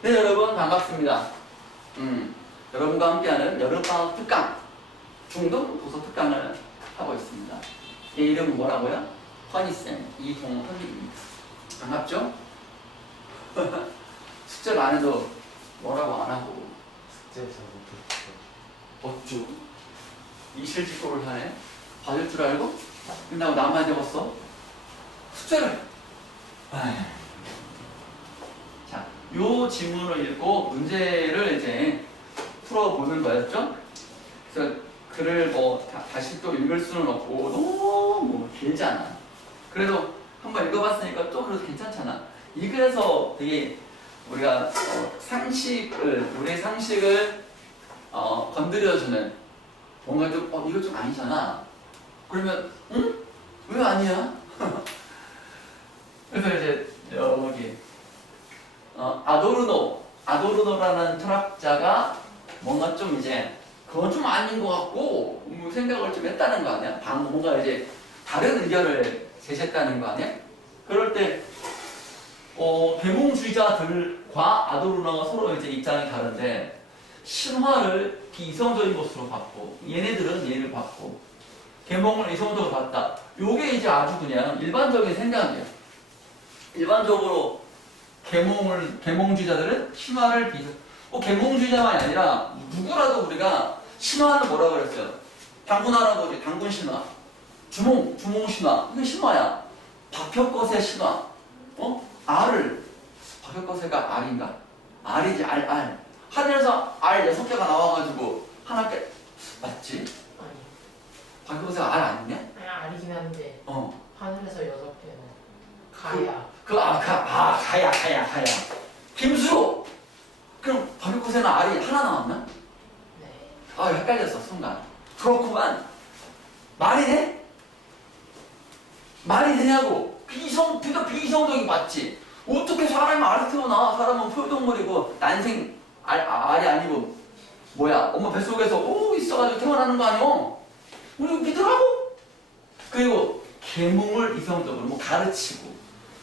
네, 여러분 반갑습니다. 여러분과 함께하는 여름방학 특강, 중등 도서 특강을 하고 있습니다. 제 이름은 뭐라고요? 허니쌤 이동헌입니다. 반갑죠? 숙제를 안 해도 뭐라고 안 하고 숙제에서 어쭈? 이실직고를 하네? 받을 줄 알고? 끝나고 나만 적었어? 숙제를! 아휴. 자, 요 지문을 읽고 문제를 이제 풀어보는 거였죠? 그래서 글을 뭐 다시 또 읽을 수는 없고 너무 길잖아. 그래도 한번 읽어봤으니까 또 그래도 괜찮잖아. 이 글에서 되게 우리가 우리의 상식을 건드려주는 뭔가 좀 이거 좀 아니잖아. 그러면 응? 왜 아니야? 그래서 이제 여기 아도르노라는 철학자가 뭔가 좀 이제 그건 좀 아닌 것 같고 생각을 좀 했다는 거 아니야? 뭔가 이제 다른 의견을 제시했다는 거 아니야? 그럴 때 계몽주의자들과 아도르노가 서로 이제 입장이 다른데 신화를 비이성적인 것으로 봤고 얘네들은 얘를 봤고 계몽을 이성적으로 봤다. 요게 이제 아주 그냥 일반적인 생각이야. 일반적으로 계몽주의자들은 신화를 계몽주의자만이 아니라 누구라도 우리가 신화는 뭐라고 그랬어요? 당군 할아버지, 당군 신화, 주몽 신화, 이게 신화야. 박혁거세 신화, 박혁거세가 알인가? 알이지, 알. 하늘에서 알 6개가 나와가지고 하나 맞지? 아니, 박혁거세가 알 아니냐? 아니 아니긴 한데 하늘에서 6개는 가야. 가야. 김수로! 그럼 박혁거세는 알이 하나 나왔나? 네. 헷갈렸어, 순간. 그렇구만. 말이 돼? 말이 되냐고. 비이성적인 맞지? 어떻게 사람이 알을 태어나? 사람은 포유동물이고, 난생 알이 아니고, 뭐야, 엄마 뱃속에서 있어가지고 태어나는 거 아니오? 우리 믿으라고? 그리고, 계몽을 이성적으로 가르치고,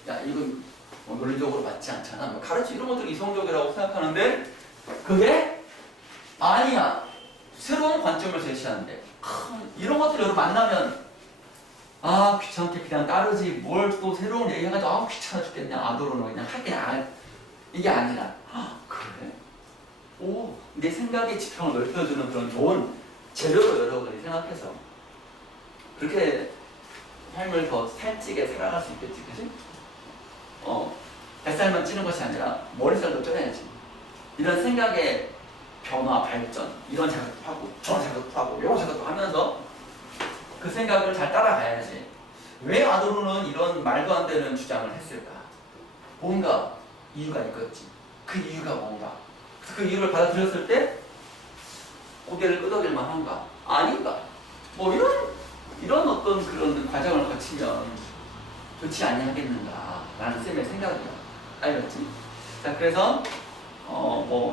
야, 이건 논리적으로 맞지 않잖아. 가르치고 이런 것들 이성적이라고 생각하는데, 그게 아니야. 새로운 관점을 제시하는데 이런 것들 여러분 만나면 귀찮게 그냥 따르지 뭘 또 새로운 얘기 해가지고 귀찮아 죽겠네. 아도르노 그냥 하게 이게 아니라 그래? 내 생각의 지평을 넓혀주는 그런 좋은 재료로 여러분이 생각해서 그렇게 삶을 더 살찌게 살아갈 수 있겠지, 그치? 뱃살만 찌는 것이 아니라 머리살도 쪄야지. 이런 생각의 변화, 발전, 이런 생각도 하고 저런 생각도 하고 이런 생각도 하면서 그 생각을 잘 따라가야지. 왜 아도르노는 이런 말도 안 되는 주장을 했을까? 뭔가 이유가 있겠지. 그 이유가 뭔가? 그 이유를 받아들였을 때 고개를 끄덕일 만한가? 아닌가? 이런 어떤 그런 과정을 거치면 좋지 아니하겠는가? 라는 쌤의 생각이야. 알겠지? 자, 그래서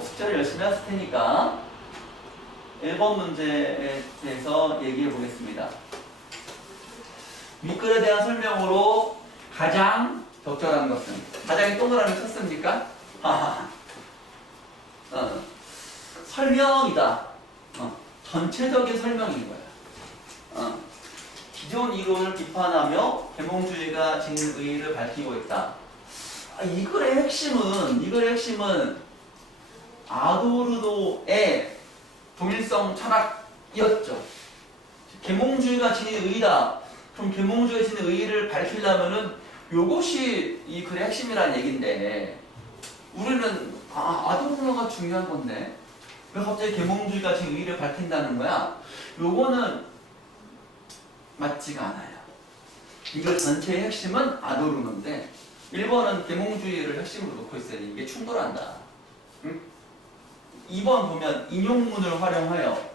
숙제를 열심히 했을 테니까 1번 문제에 대해서 얘기해 보겠습니다. 윗글에 대한 설명으로 가장 적절한 것은 가장이 동그라미 쳤습니까? 설명이다. 전체적인 설명인 거야. 기존 이론을 비판하며 계몽주의가 지닌 의의를 밝히고 있다. 이 글의 핵심은 아도르노의 동일성 철학이었죠. 계몽주의가 지닌 의의다. 그럼 계몽주의가 지닌 의의를 밝히려면은 요것이 이 글의 핵심이라는 얘긴데 우리는 아도르노가 중요한 건데 왜 갑자기 계몽주의가 지닌 의의를 밝힌다는 거야? 요거는 맞지가 않아요. 이글 전체의 핵심은 아도르노인데 1번은 계몽주의를 핵심으로 놓고 있어야지 이게 충돌한다. 응? 2번 보면 인용문을 활용하여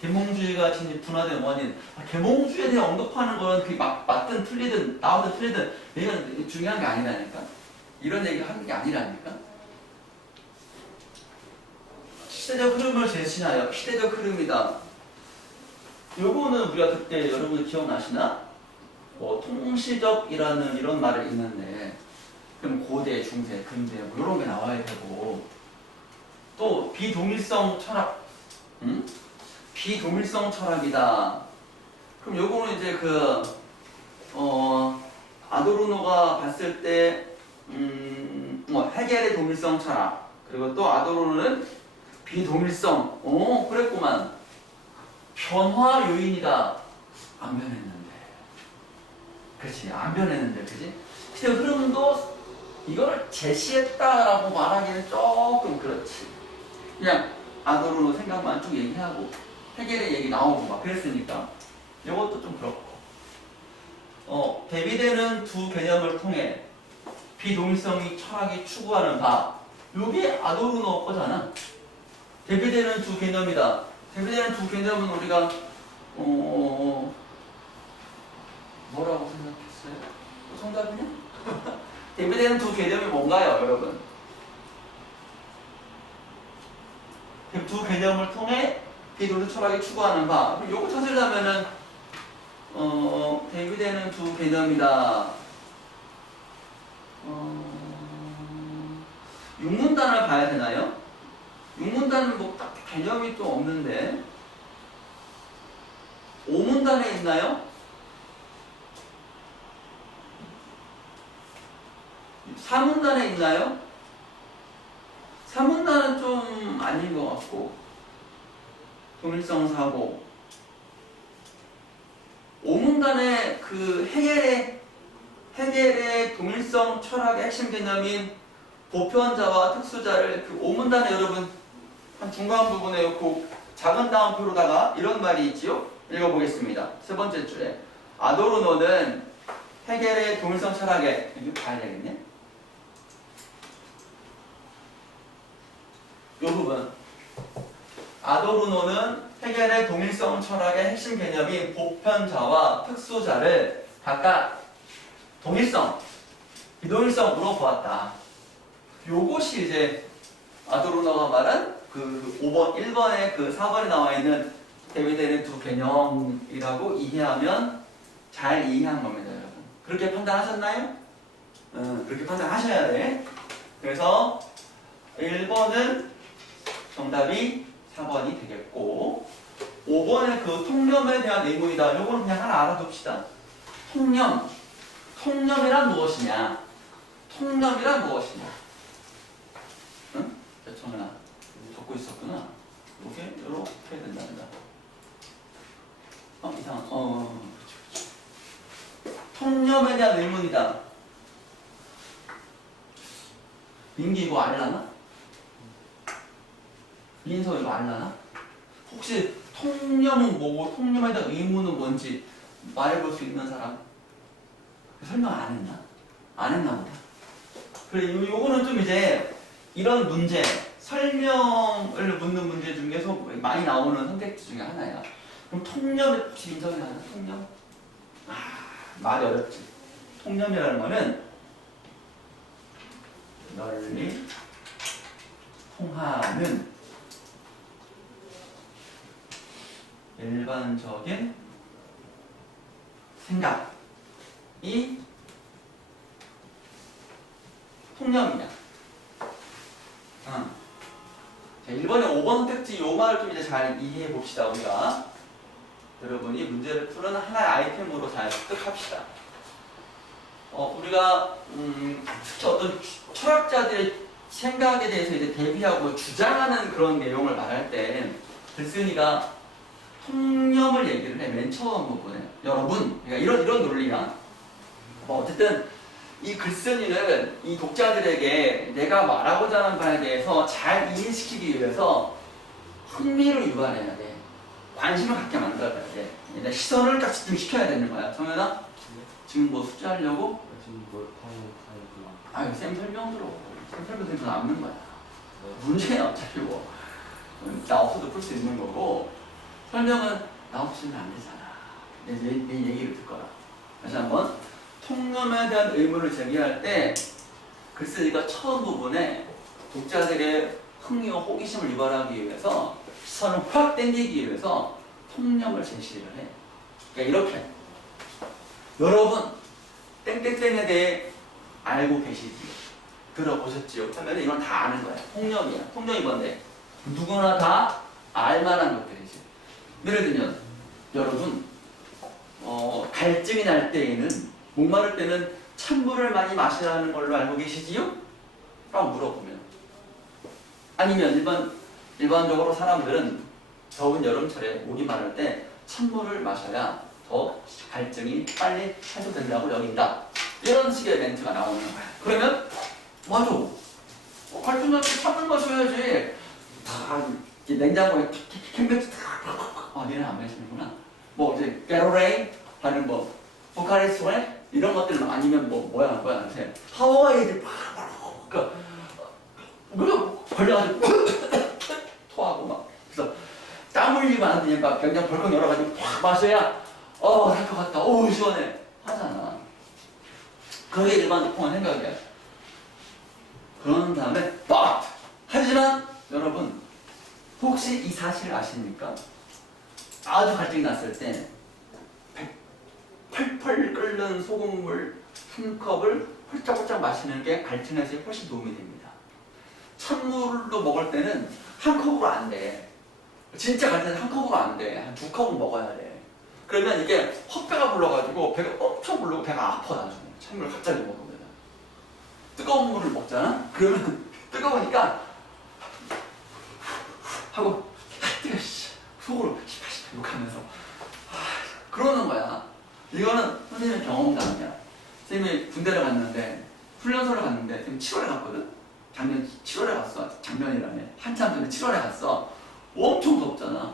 계몽주의가 지닌 분화된 원인. 계몽주의에 대해 언급하는 거는 그게 맞든 틀리든 나오든 틀리든 이건 중요한 게 아니라니까. 이런 얘기를 하는 게 아니라니까. 시대적 흐름을 제시하여 시대적 흐름이다. 요거는 우리가 그때 여러분 기억나시나? 통시적이라는 이런 말을 있는데 그럼 고대, 중세, 근대 이런 게 나와야 되고 또 비동일성 철학, 비동일성 철학이다. 그럼 요거는 이제 아도르노가 봤을 때 헤겔의 동일성 철학, 그리고 또 아도르노는 비동일성. 그랬구만. 변화 요인이다. 안 변했는데. 그렇지, 안 변했는데, 그지? 시대 흐름도 이거를 제시했다라고 말하기는 조금 그렇지. 그냥 아도르노 생각만 쭉 얘기하고 헤겔의 얘기 나오고 막 그랬으니까 이것도 좀 그렇고. 대비되는 두 개념을 통해 비동일성이 철학이 추구하는 바. 요게 아도르노 거잖아. 대비되는 두 개념이다. 대비되는 두 개념은 우리가 뭐라고 생각했어요? 정답이냐? 대비되는 두 개념이 뭔가요, 여러분? 두 개념을 통해 비동일성 철학이 추구하는 바. 요거 찾으려면은 대비되는 두 개념이다. 육문단을 봐야 되나요? 육문단은 뭐 딱 개념이 또 없는데. 오문단에 있나요? 사문단에 있나요? 사문단은 좀 아닌 것 같고. 동일성 사고. 오문단에 그 헤겔의 동일성 철학의 핵심 개념인 보편자와 특수자를 그 오문단에 여러분 한 중간 부분에 놓고 작은 따옴표로다가 이런 말이 있지요? 읽어보겠습니다. 세 번째 줄에 아도르노는 헤겔의 동일성 철학에 이거 봐야 되겠네? 이 부분 아도르노는 헤겔의 동일성 철학의 핵심 개념인 보편자와 특수자를 각각 동일성, 비동일성으로 보았다. 요것이 이제 아도르노가 말한 그 5번, 1번에 그 4번에 나와 있는 대비되는 두 개념이라고 이해하면 잘 이해한 겁니다, 여러분. 그렇게 판단하셨나요? 그렇게 판단하셔야 돼. 그래서 1번은 정답이 4번이 되겠고 5번의 그 통념에 대한 의문이다. 요거는 그냥 하나 알아둡시다. 통념이란 무엇이냐? 통념이란 무엇이냐? 응? 정은아, 적고 있었구나. 요게 요렇게 된단다. 이상한. 그치. 통념에 대한 의문이다. 민기 이거 알라나? 민서 이거 알라나? 혹시 통념은 뭐고 통념에 대한 의문은 뭔지 말해볼 수 있는 사람? 설명 안 했나? 안 했나 보다. 그래, 요거는 좀 이제 이런 문제, 설명을 묻는 문제 중에서 많이 나오는 선택지 중에 하나야. 그럼 통념이 혹시 인정이 하나? 통념? 말이 어렵지. 통념이라는 거는 널리 통하는 일반적인 생각이 통념이냐. 자, 1번에 5번 선택지 요 말을 좀 이제 잘 이해해 봅시다. 우리가 여러분이 문제를 푸는 하나의 아이템으로 잘 습득합시다. 우리가 특히 어떤 철학자들의 생각에 대해서 이제 대비하고 주장하는 그런 내용을 말할 때 글쓴이가 통념을 얘기를 해. 맨 처음 부분에 여러분, 그러니까 이런 논리야. 어쨌든 이 글쓴이는 이 독자들에게 내가 말하고자 하는 바에 대해서 잘 이해시키기 위해서 흥미를 유발해야 돼. 관심을 갖게 만들어야 돼. 내 시선을 딱 집중시켜야 되는 거야. 정연아? 지금 뭐 숙제 하려고? 지금 뭐 아유, 쌤 설명 들어. 쌤 설명 들으면 남는 거야. 문제야, 어차피 뭐. 나 없어도 풀 수 있는 거고, 설명은 나 없으면 안 되잖아. 내 얘기를 듣거라. 다시 한번. 통념에 대한 의문을 제기할 때 글쓰기가 처음 부분에 독자들의 흥미와 호기심을 유발하기 위해서 시선을 확 당기기 위해서 통념을 제시를 해. 그러니까 이렇게 여러분 땡땡땡에 대해 알고 계시지? 들어보셨지요? 하면 이건 다 아는 거야. 통념이야. 통념이 뭔데? 누구나 다 알만한 것들이지. 예를 들면 여러분 갈증이 날 때에는 목마를 때는 찬물을 많이 마시라는 걸로 알고 계시지요? 라고 물어보면 아니면 일반적으로 사람들은 더운 여름철에 목이 마를 때 찬물을 마셔야 더 갈증이 빨리 해소된다고 여긴다. 이런 식의 멘트가 나오는 거야. 그러면 맞아. 갈증 날 때 찬물 마셔야지. 다 냉장고에 캔백스 니네 안 마시는구나. 뭐 이제 게로레이 하는 뭐 포카리스웨 이런 것들 아니면 뭐야 파워에이드 그러니까 걸려가지고 토하고 막 그래서 땀 흘리면 안 되니까 굉장히 벌컥 열어가지고 확 마셔야 할 것 같다. 시원해 하잖아. 그게 일반 통한 생각이야. 그런 다음에 but 하지만 여러분 혹시 이 사실을 아십니까? 아주 갈증이 났을 때 펄펄 끓는 소금물 한 컵을 홀짝홀짝 마시는 게 갈증 해소에 훨씬 도움이 됩니다. 찬물로 먹을 때는 한 컵으로 안 돼. 진짜 갈증은 한 컵으로 안 돼. 한 두 컵은 먹어야 돼. 그러면 이게 헛배가 불러가지고 배가 엄청 부르고 배가 아파 나중에 찬물을 갑자기 먹으면 뜨거운 물을 먹잖아? 그러면 뜨거우니까 하고 뜨거 속으로 시팔시팔 욕하면서 그러는 거야. 이거는 선생님의 경험담이야. 선생님이 군대를 갔는데 훈련소를 갔는데 지금 7월에 갔거든? 작년 7월에 갔어. 작년이라네. 한참 전에 7월에 갔어. 엄청 덥잖아.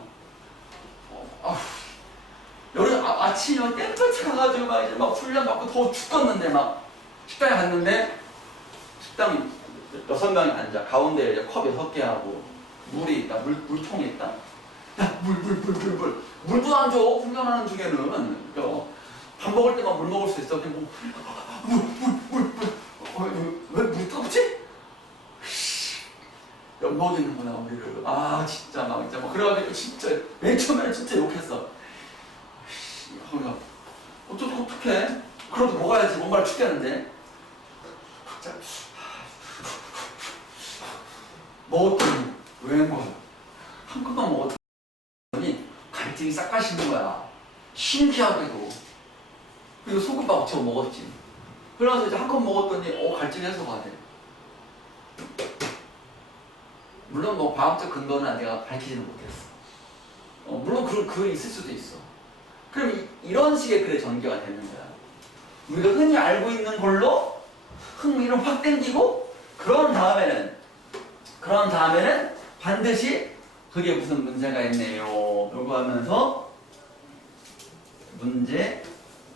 여름 아침에 땡볕에 가가지고 막 이제 막 훈련 받고 더워 죽겠는데 막 식당에 갔는데 식당 6명이 앉아. 가운데에 이제 컵 6개 하고 물이 있다. 물통이 있다. 야, 물도 안 줘. 훈련하는 중에는. 밥 먹을 때만 물 먹을 수 있어. 그냥 왜 물이 뜨겁지? 엿먹이는구나 우리를. 진짜 막 그래가지고 진짜 맨 처음에는 진짜 욕했어. 어떡해? 그래도 먹어야지. 뭔가를 축되는데 먹었더니 웬 거야? 한 컵만 먹었더니 갈증이 싹 가시는 거야. 신기하게도. 그리고 소금밥 채워 먹었지. 그러면서 이제 한 컵 먹었더니 갈증이 해소가 돼. 물론 과학적 근거는 내가 밝히지는 못했어. 물론 그건 있을 수도 있어. 그럼 이런 식의 글의 전개가 되는 거야. 우리가 흔히 알고 있는 걸로 흥미를 확 땡기고 그런 다음에는 반드시 그게 무슨 문제가 있네요. 요거 하면서 문제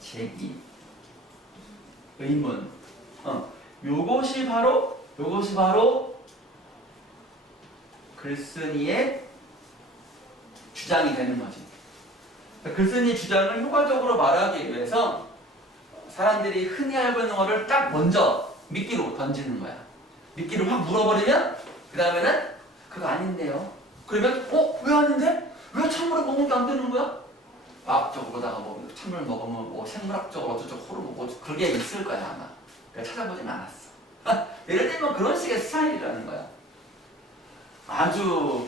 제기 의문 요것이 바로 글쓴이의 주장이 되는 거지. 글쓴이 주장을 효과적으로 말하기 위해서 사람들이 흔히 알고 있는 거를 딱 먼저 미끼로 던지는 거야. 미끼를 확 물어버리면 그 다음에는 그거 아닌데요. 그러면 왜 아닌데? 왜 찬물을 먹는 게 안 되는 거야? 과학적으로다가 찬물 먹으면 생물학적으로 어쩌고 호르몬 그게 있을 거야 아마. 내가 찾아보진 않았어. 예를 들면 그런 식의 스타일이라는 거야. 아주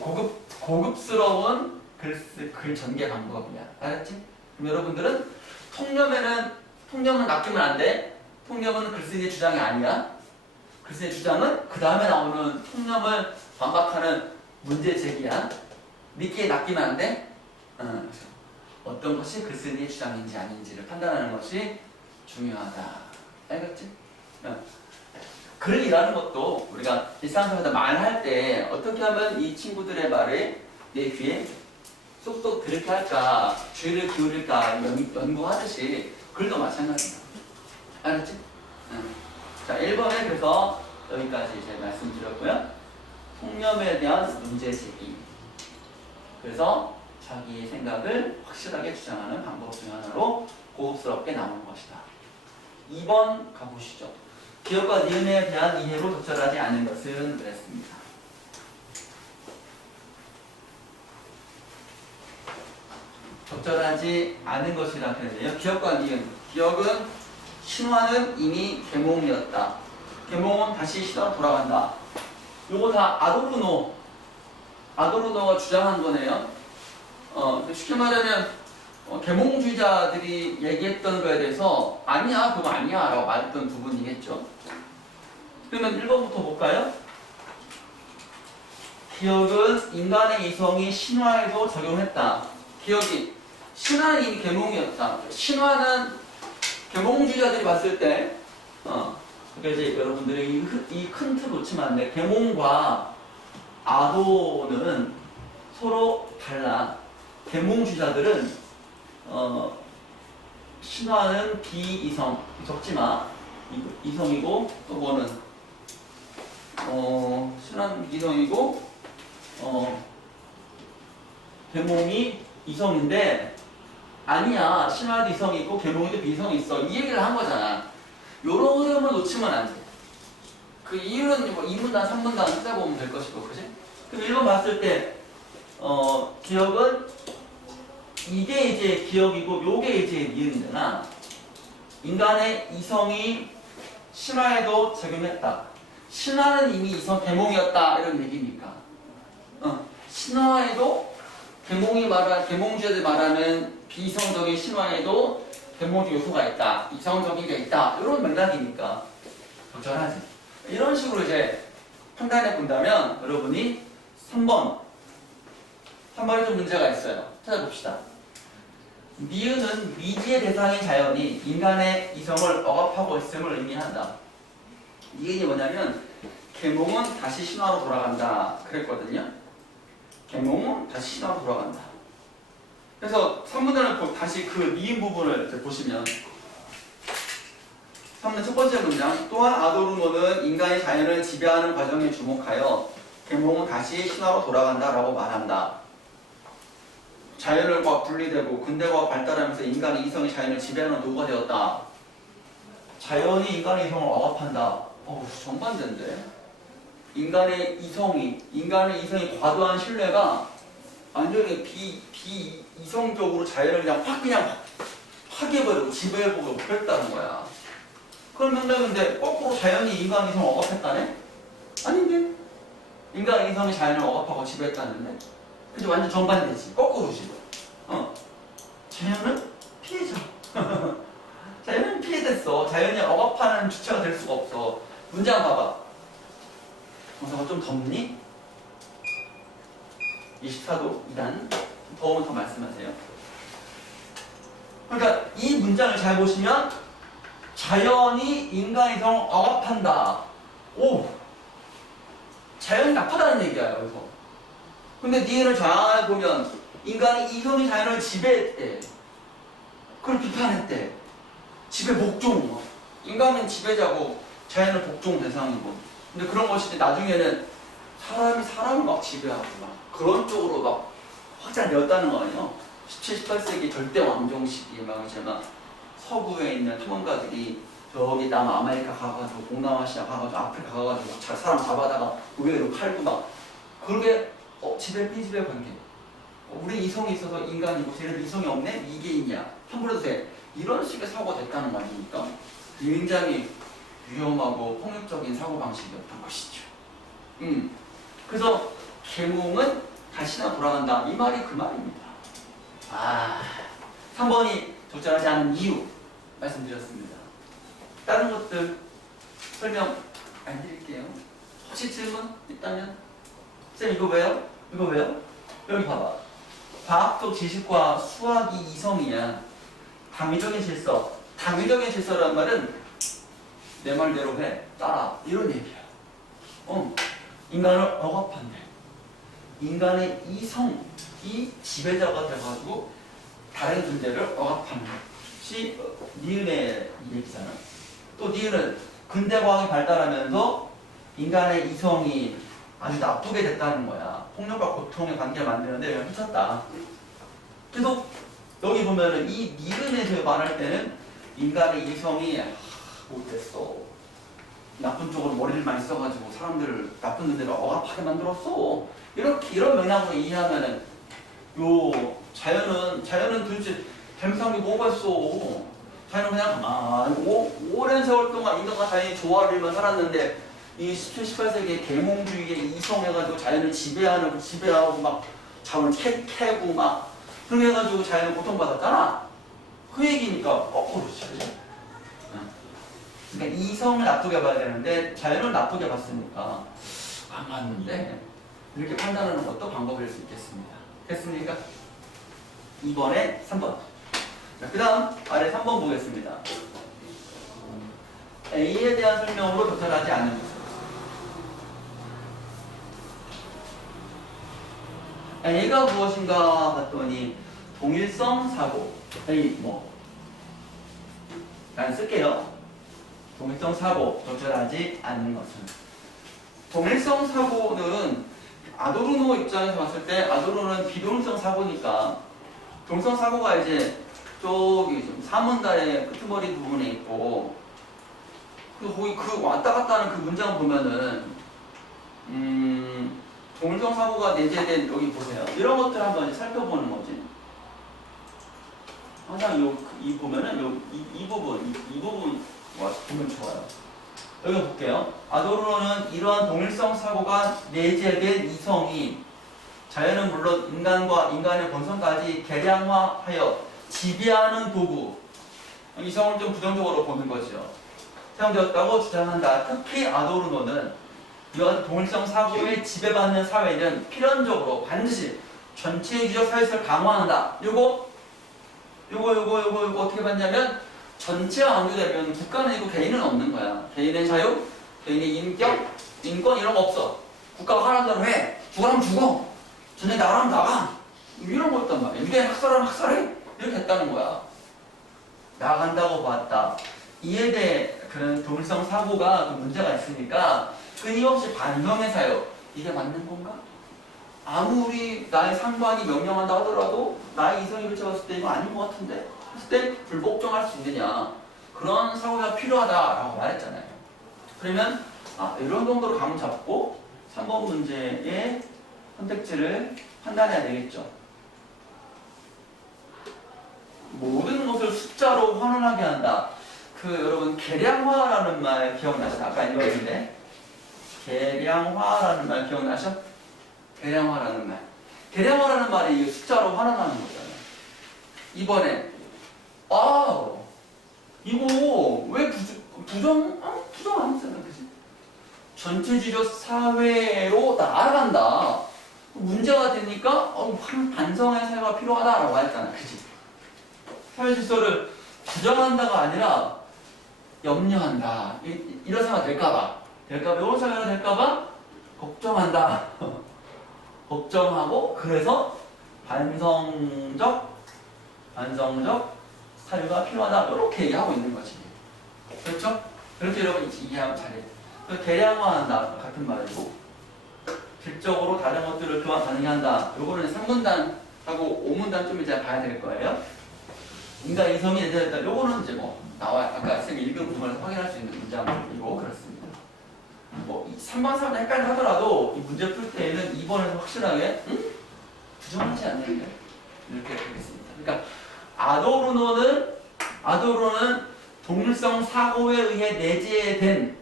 고급스러운 글 전개 방법이야. 알았지? 그럼 여러분들은 통념은 낚이면 안 돼. 통념은 글쓴이의 주장이 아니야. 글쓴이의 주장은 그 다음에 나오는 통념을 반박하는 문제 제기야. 미끼에 낚이면 안 돼. 어떤 것이 글쓴이의 주장인지 아닌지를 판단하는 것이 중요하다. 알겠지? 글이라는 것도 우리가 일상생활에서 말할 때 어떻게 하면 이 친구들의 말을 내 귀에 쏙쏙 들을게 할까, 주의를 기울일까 연구하듯이 글도 마찬가지다. 알았지? 자, 1번에 그래서 여기까지 이제 말씀드렸고요. 통념에 대한 문제 제기. 그래서 자기의 생각을 확실하게 주장하는 방법 중 하나로 고급스럽게 나오는 것이다. 2번 가보시죠. 기억과 니은에 대한 이해로 적절하지 않은 것은 그랬습니다. 적절하지 않은 것이라는 표현이에요. 기억과 니은. 기억은 신화는 이미 계몽이었다. 계몽은 다시 신화로 돌아간다. 요거 다 아도르노 아도르노가 주장한 거네요. 쉽게 말하면 계몽주의자들이 얘기했던 거에 대해서 아니야, 그거 아니야 라고 말했던 두 분이겠죠. 그러면 1번부터 볼까요? 기억은 인간의 이성이 신화에도 적용했다. 기억이 신화는 이미 계몽이었다. 신화는 계몽주의자들이 봤을 때 그러니까 이제 여러분들이 이 큰 틀 놓치면 안 돼. 계몽과 아도는 서로 달라. 계몽주의자들은 신화는 비이성, 적지마 이성이고 또 뭐는 신화는 비이성이고 계몽이 이성인데 아니야, 신화도 이성이 있고 계몽에도 비이성이 있어, 이 얘기를 한 거잖아. 요런 흐름을 놓치면 안 돼. 그 이유는 뭐 2문단, 3문단 찾아보면 될 것이고, 그지? 그럼 1번 봤을 때 기억은 이게 이제 기억이고 요게 이제 니은이잖아. 인간의 이성이 신화에도 적용했다. 신화는 이미 이성 계몽이었다 이런 얘기니까. 신화에도 계몽주의자들 말하는 비이성적인 신화에도 계몽적 요소가 있다. 이성적인 게 있다. 이런 맥락이니까 적절하지. 이런 식으로 이제 판단해 본다면 여러분이 3번에 좀 문제가 있어요. 찾아봅시다. 니은은 미지의 대상인 자연이 인간의 이성을 억압하고 있음을 의미한다. 니은이 뭐냐면 계몽은 다시 신화로 돌아간다 그랬거든요. 계몽은 다시 신화로 돌아간다. 그래서 3문단을 다시 그 니은 부분을 이제 보시면 3문 첫 번째 문장, 또한 아도르노는 인간의 자연을 지배하는 과정에 주목하여 계몽은 다시 신화로 돌아간다 라고 말한다. 자연과 분리되고 근대과가 발달하면서 인간의 이성이 자연을 지배하는 도구가 되었다. 자연이 인간의 이성을 억압한다. 정반대인데. 인간의 이성이 과도한 신뢰가 완전히 비이성적으로 자연을 그냥 파괴해버리고 지배해보고 그랬다는 거야. 그런 맥락인데 거꾸로 자연이 인간의 이성을 억압했다네? 아닌데? 인간의 이성이 자연을 억압하고 지배했다는데? 그죠? 완전 정반대지. 거꾸로지. 자연은 피해자. 자연은 피해됐어. 자연이 억압하는 주체가 될 수가 없어. 문장 봐봐. 정서가 좀 덥니? 24도 2단. 더우면 더 말씀하세요. 그러니까 이 문장을 잘 보시면 자연이 인간의 이성을 억압한다. 오! 자연이 나쁘다는 얘기야, 여기서. 근데 니은을 잘 보면 인간이 이성이 자연을 지배했대. 그걸 비판했대. 지배 복종. 인간은 지배자고 자연은 복종 대상이고. 근데 그런 것이 나중에는 사람이 사람을 막 지배하고 막 그런 쪽으로 막 확장되었다는 거 아니에요? 17, 18세기 절대 왕정 시기에 막 이제 막 서구에 있는 탐험가들이 저기 남아메리카 가가지고 동남아시아 가가지고 아프리카 가가지고 사람 잡아다가 의외로 팔고 막 그게 지배 비지배 관계. 우리 이성이 있어서 인간이고 쟤는 이성이 없네? 이계인이야. 함부로 돼. 이런 식의 사고가 됐다는 거 아닙니까? 굉장히 위험하고 폭력적인 사고방식이었던 것이죠. 그래서 계몽은 다시나 돌아간다. 이 말이 그 말입니다. 3번이 적절하지 않은 이유 말씀드렸습니다. 다른 것들 설명 안 드릴게요. 혹시 질문 있다면? 쌤 이거 왜요? 이거 왜요? 여기 봐봐. 과학적 지식과 수학이 이성이야. 당위적인 질서. 당위적인 질서라는 말은 내 말대로 해. 따라. 이런 얘기야. 인간을 억압한대. 인간의 이성이 지배자가 돼가지고 다른 존재를 억압하는 것이 니은의 얘기잖아. 또 니은은 근대과학이 발달하면서 인간의 이성이 아주 나쁘게 됐다는 거야. 폭력과 고통의 관계를 만드는데 그냥 미쳤다. 그래서 여기 보면은 이 니은에서 말할 때는 인간의 이성이 못됐어. 나쁜 쪽으로 머리를 많이 써가지고 사람들을 나쁜 눈대로 억압하게 만들었어. 이런 맥락으로 이해하면은 요 자연은 도대체 잘못한 게 뭐가 있어. 자연은 그냥 가만히 오랜 세월 동안 인간과 자연이 조화를 이루며 살았는데 이 17, 18세기에 계몽주의에 이성해가지고 자연을 지배하고 막 자원을 캐고 막 그렇게 해가지고 자연을 고통받았잖아. 그 얘기니까 거꾸로지. 그죠? 그러니까 이성을 나쁘게 봐야 되는데 자연을 나쁘게 봤으니까 안 맞는데 이렇게 판단하는 것도 방법일 수 있겠습니다. 됐습니까? 2번에 3번. 자, 그 다음 아래 3번 보겠습니다. A에 대한 설명으로 도달하지 않는 것은 A가 무엇인가 봤더니 동일성 사고 A 난 쓸게요. 동일성 사고 도달하지 않는 것은 동일성 사고는 아도르노 입장에서 봤을 때 아도르노는 비동일성 사고니까 동일성 사고가 이제 저기 좀 사문달의 끄트머리 부분에 있고 거기 그 왔다 갔다 하는 그 문장 보면은 동일성 사고가 내재된 여기 보세요. 이런 것들 한번 살펴보는 거지. 항상 이 보면은 이 부분 보면 좋아요. 여기 볼게요. 아도르노는 이러한 동일성 사고가 내재된 이성이 자연은 물론 인간과 인간의 본성까지 개량화하여 지배하는 도구, 이성을 좀 부정적으로 보는 거죠. 사용되었다고 주장한다. 특히 아도르노는 이러한 동일성 사고에 지배받는 사회는 필연적으로 반드시 전체주의적 사회성을 강화한다. 요거 어떻게 봤냐면 전체가 강조되면 국가는 있고 개인은 없는 거야. 개인의 자유, 개인의 인격, 인권 이런 거 없어. 국가가 하라는 대로 해. 죽으라면 죽어. 전에 나가라면 나가. 이런 거였단 말이야. 이게 학살하면 학살해. 이렇게 했다는 거야. 나간다고 봤다. 이에 대해 그런 동일성 사고가 문제가 있으니까 끊임없이 반성의 사유. 이게 맞는 건가? 아무리 나의 상관이 명령한다 하더라도 나의 이성이 비춰봤을 때 이거 아닌 것 같은데? 했을 때 불복종할 수 있느냐. 그런 사고가 필요하다라고 말했잖아요. 그러면 이런 정도로 감 잡고 3번 문제의 선택지를 판단해야 되겠죠. 모든 것을 숫자로 환원하게 한다. 여러분 계량화라는 말 기억나시죠? 아까 읽었는데 계량화라는 말 기억나셔? 계량화라는 말. 계량화라는 말이 숫자로 환원하는 거잖아요. 이번에 이거 왜 부정 안 쓰나 그지? 전체주의적 사회로 나아간다. 문제가 되니까 반성의 사회가 필요하다라고 했잖아, 그지? 사회 질서를 부정한다가 아니라 염려한다. 이런 사회가 될까봐, 이런 사회가 될까봐 걱정한다. 걱정하고 그래서 반성적 사유가 필요하다. 이렇게 얘기하고 있는 거지. 그렇죠? 그렇게 여러분 이해하면 잘해요. 계량화한다 같은 말이고 질적으로 다른 것들을 교환 가능한다. 요거는 3문단하고 5문단 좀 이제 봐야 될 거예요. 인간 이성이 내재됐다. 요거는 이제 나와요. 아까 쌤이 읽은 부분에서 확인할 수 있는 문장이고 그렇습니다. 3번, 4번 헷갈려 하더라도 이 문제 풀 때에는 2번에서 확실하게 부정하지 않는데 이렇게 되겠습니다. 그러니까 아도르노는 동일성 사고에 의해 내재된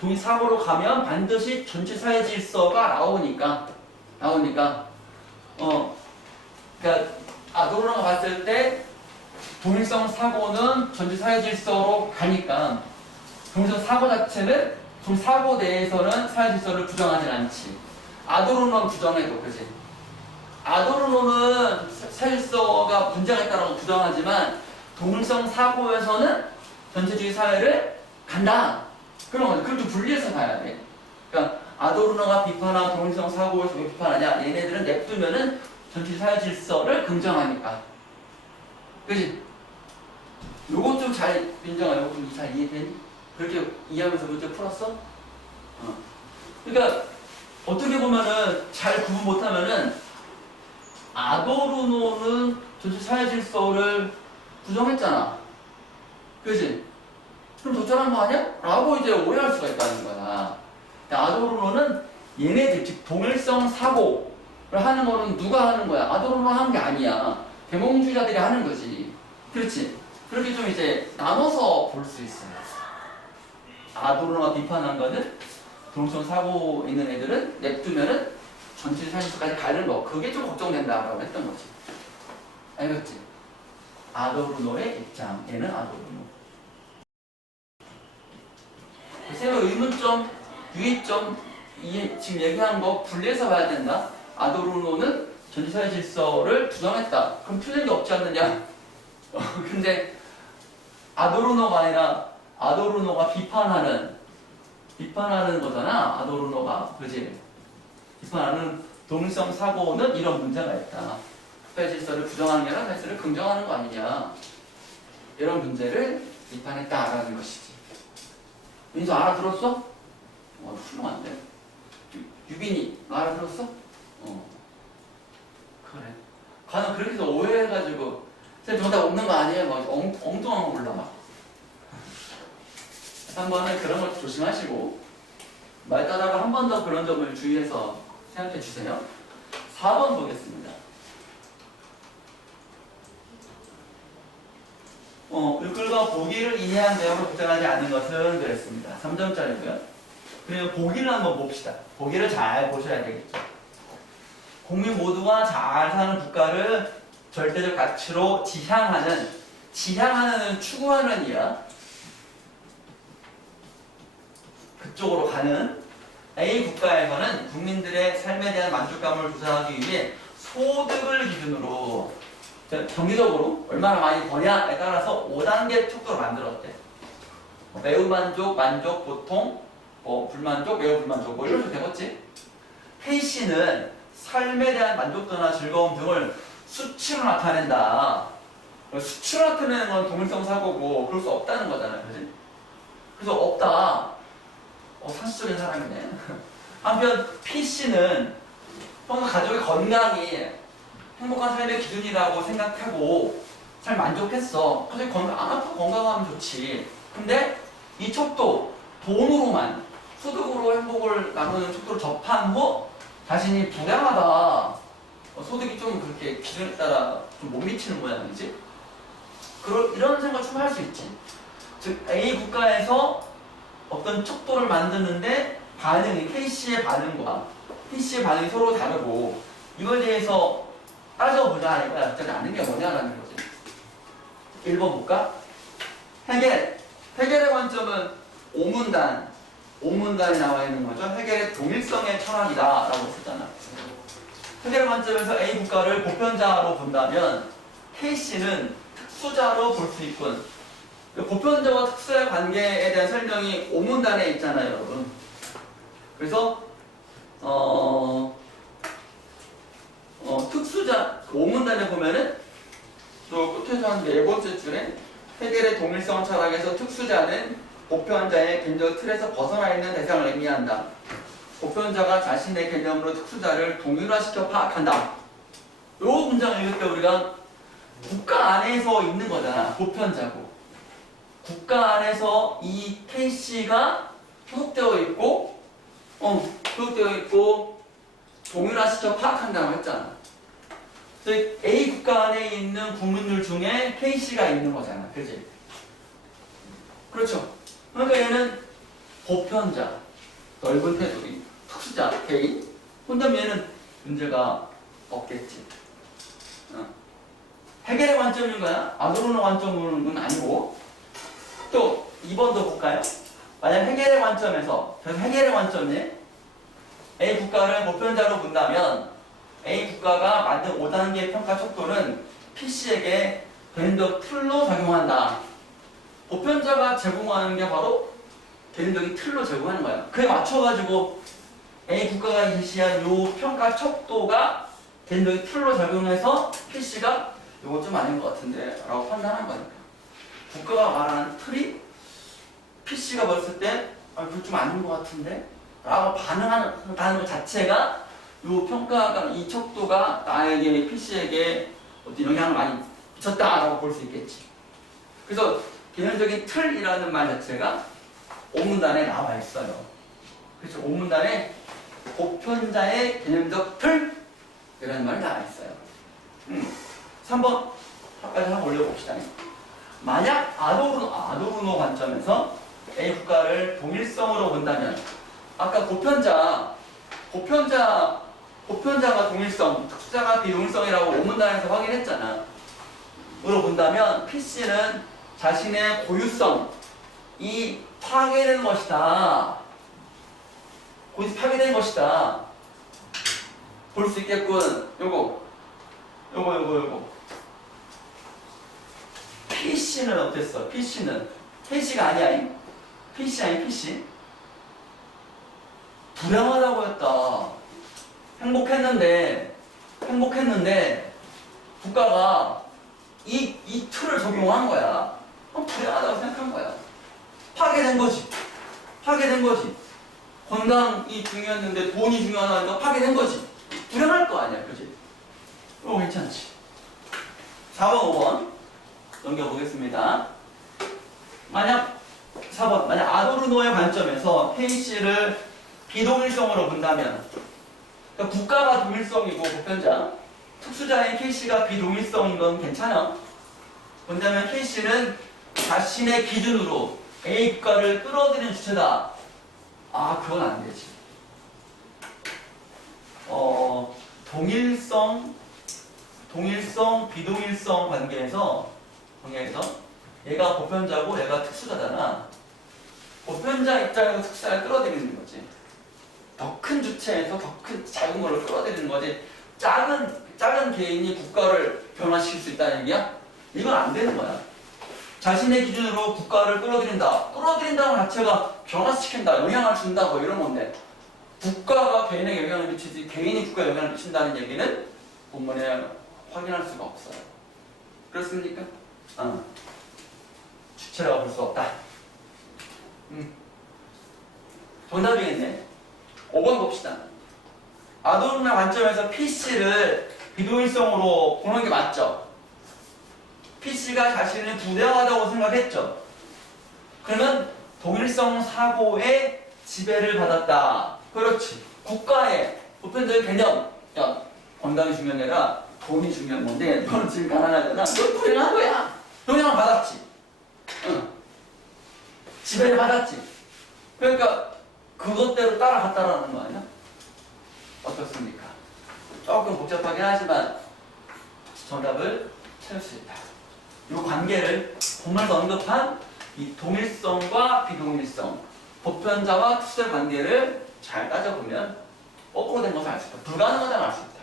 동일 사고로 가면 반드시 전체 사회 질서가 나오니까 그러니까 아도르노가 봤을 때 동일성 사고는 전체 사회 질서로 가니까 동일성 사고 자체는 동일 사고 내에서는 사회 질서를 부정하진 않지. 아도르노는 부정해도 그지. 아도르노는 사회 질서가 문제가 있다고 부정하지만 동일성 사고에서는 전체주의 사회를 간다. 그런 거죠. 그걸 좀 분리해서 봐야 돼. 그러니까 아도르노가 비판한 동일성 사고에서 왜 비판하냐? 얘네들은 냅두면은 전체 사회 질서를 긍정하니까. 그지? 요것 좀 잘 인정하고 좀 잘 이해되니? 그렇게 이해하면서 문제 풀었어? 그러니까 어떻게 보면은 잘 구분 못하면은 아도르노는 전체 사회 질서를 부정했잖아. 그지? 그럼 도전한 거 아니야? 라고 이제 오해할 수가 있다는 거야. 아도르노는 얘네들, 즉 동일성 사고를 하는 거는 누가 하는 거야? 아도르노가 하는 게 아니야. 계몽주의자들이 하는 거지. 그렇지? 그렇게 좀 이제 나눠서 볼 수 있어요. 아도르노가 비판한 거는 동일성 사고 있는 애들은 냅두면은 전체 사실까지 가는 거 그게 좀 걱정된다라고 했던 거지. 알겠지? 아도르노의 입장. 얘는 아도르노. 쌤은 의문점, 유의점 지금 얘기한 거 분리해서 봐야 된다. 아도르노는 전체사회 질서를 부정했다. 그럼 틀린 게 없지 않느냐? 근데 아도르노가 아니라 아도르노가 비판하는 거잖아. 아도르노가 그지? 비판하는 동일성 사고는 이런 문제가 있다. 사회 질서를 부정하는 게 아니라 사회 질서를 긍정하는 거 아니냐? 이런 문제를 비판했다라는 것이지. 민수 알아들었어? 훌륭한데. 유빈이 알아들었어? 그래. 가는 그렇게 해서 오해해가지고 쌤 정답 없는 거 아니에요? 막 엉뚱한 거 몰라 막. 3번은 그런 걸 조심하시고 말 따라가 한 번 더 그런 점을 주의해서 생각해 주세요. 4번 보겠습니다. 글과 보기를 이해한 내용을 보장하지 않는 것은 그랬습니다. 3점짜리고요. 그리고 보기를 한번 봅시다. 보기를 잘 보셔야 되겠죠. 국민 모두가 잘 사는 국가를 절대적 가치로 지향하는 추구하는 이야. 그쪽으로 가는 A 국가에서는 국민들의 삶에 대한 만족감을 조사하기 위해 소득을 기준으로 경제적으로 얼마나 많이 버냐에 따라서 5단계 척도를 만들었대. 매우 만족, 만족, 보통, 불만족, 매우 불만족 이런 식으로 되겠지. K씨는 삶에 대한 만족도나 즐거움 등을 수치로 나타낸다. 수치로 나타내는 건 동일성 사고고 그럴 수 없다는 거잖아요. 그지? 그래서 없다. 상식적인 사람이네. 한편 P씨는 평소 가족의 건강이 행복한 삶의 기준이라고 생각하고 잘 만족했어. 가족이 안 아프고 건강하면 좋지. 근데 이 척도 돈으로만 소득으로 행복을 나누는 척도를 접한 후 자신이 불행하다. 소득이 좀 그렇게 기준에 따라 좀 못 미치는 모양이지. 이런 생각 좀 할 수 있지. 즉 A 국가에서 어떤 척도를 만드는데 반응이 K씨의 반응과 P씨의 반응이 서로 다르고 이거에 대해서 따져보자 이거야. 진짜 아는 게 뭐냐라는 거지. 1번 볼까? 해결의 관점은 오문단에 나와 있는 거죠. 해결의 동일성의 철학이다 라고 했잖아. 해결의 관점에서 A 국가를 보편자로 본다면 K씨는 특수자로 볼 수 있군. 보편자와 특수의 관계에 대한 설명이 오문단에 있잖아요, 여러분. 그래서 특수자 오문단에 보면은 또 끝에서 한 4번째 줄에 해결의 동일성 철학에서 특수자는 보편자의 개념 틀에서 벗어나 있는 대상을 의미한다. 보편자가 자신의 개념으로 특수자를 동일화시켜 파악한다. 이 문장을 읽을 때 우리가 국가 안에서 있는 거잖아. 보편자고. 국가 안에서 이 K씨가 소속되어 있고 동일화시켜 파악한다고 했잖아. 그래서 A 국가 안에 있는 국민들 중에 K씨가 있는 거잖아. 그지? 그렇죠. 그러니까 얘는 보편자, 넓은 테두리, 특수자, 개인. 혼자면 얘는 문제가 없겠지. 해결의 관점인 거야? 아도르노 관점은 아니고. 또 2번도 볼까요? 만약 해결의 관점에서 해결의 관점에 A 국가를 보편자로 본다면 A 국가가 만든 5단계 평가 척도는 P씨에게 개인적 틀로 작용한다. 보편자가 제공하는 게 바로 개인적인 틀로 제공하는 거야. 그에 맞춰가지고 A 국가가 제시한 요 평가 척도가 개인적인 틀로 작용해서 P씨가 이거 좀 아닌 것 같은데 라고 판단한 거니까. 국가가 말하는 틀이 PC가 봤을 때 그거 좀 아닌 것 같은데 라고 반응하는 것 자체가 이 평가가 이 척도가 나에게 PC에게 어떤 영향을 많이 미쳤다라고 볼 수 있겠지. 그래서 개념적인 틀이라는 말 자체가 오문단에 나와 있어요. 그래서 오문단에 보편자의 개념적 틀 이라는 말이 나와 있어요. 3번 까지 한번 올려봅시다. 만약 아도르노 관점에서 A 국가를 동일성으로 본다면 아까 보편자가 동일성, 특수자가 비동일성이라고 오문단에서 확인했잖아. 으로 본다면 PC는 자신의 고유성이 파괴된 것이다. 고유 파괴된 것이다. 볼 수 있겠군. 요거. PC는 어땠어? PC는 PC가 아니야. PC 아니 PC? 불행하다고 했다. 행복했는데 국가가 이 틀을 적용한 거야. 그럼 불행하다고 생각한 거야. 파괴된 거지. 건강이 중요했는데 돈이 중요하다니까 파괴된 거지. 불행할 거 아니야, 그지? 괜찮지. 4번, 5번 넘겨보겠습니다. 만약 아도르노의 관점에서 K씨를 비동일성으로 본다면, 그러니까 국가가 동일성이고 보편자, 특수자인 K씨가 비동일성인 건 괜찮아. 본다면 K씨는 자신의 기준으로 A 국가를 끌어들이는 주체다. 그건 안 되지. 동일성, 비동일성 관계에서 얘가 보편자고 얘가 특수자잖아. 보편자 입장에서 특수자를 끌어들이는 거지. 더 큰 주체에서 더 큰 작은 걸로 끌어들이는 거지. 작은 개인이 국가를 변화시킬 수 있다는 얘기야? 이건 안 되는 거야. 자신의 기준으로 국가를 끌어들인다. 끌어들인다는 자체가 변화시킨다, 영향을 준다, 뭐 이런 건데, 국가가 개인에게 영향을 미치지 개인이 국가에 영향을 미친다는 얘기는 본문에 확인할 수가 없어요. 그렇습니까? 주체라고 볼 수 없다. 정답이겠네. 5번 봅시다. 아도르노의 관점에서 PC를 비동일성으로 보는 게 맞죠? PC가 자신을 부대하다고 생각했죠? 그러면 동일성 사고의 지배를 받았다. 그렇지. 국가의 보편적인 개념. 야, 건강이 중요한 게 아니라 돈이 중요한 건데, 너는 지금 가난하잖아. 너 불행한 거야. 영향을 받았지. 지배를 받았지. 그러니까 그것대로 따라갔다라는 거 아니야? 어떻습니까? 조금 복잡하긴 하지만 정답을 찾을 수 있다. 이 관계를 본문에서 언급한 이 동일성과 비동일성, 보편자와 특수의 관계를 잘 따져보면 거꾸로 된 것을 알 수 있다. 불가능하다는 알 수 있다.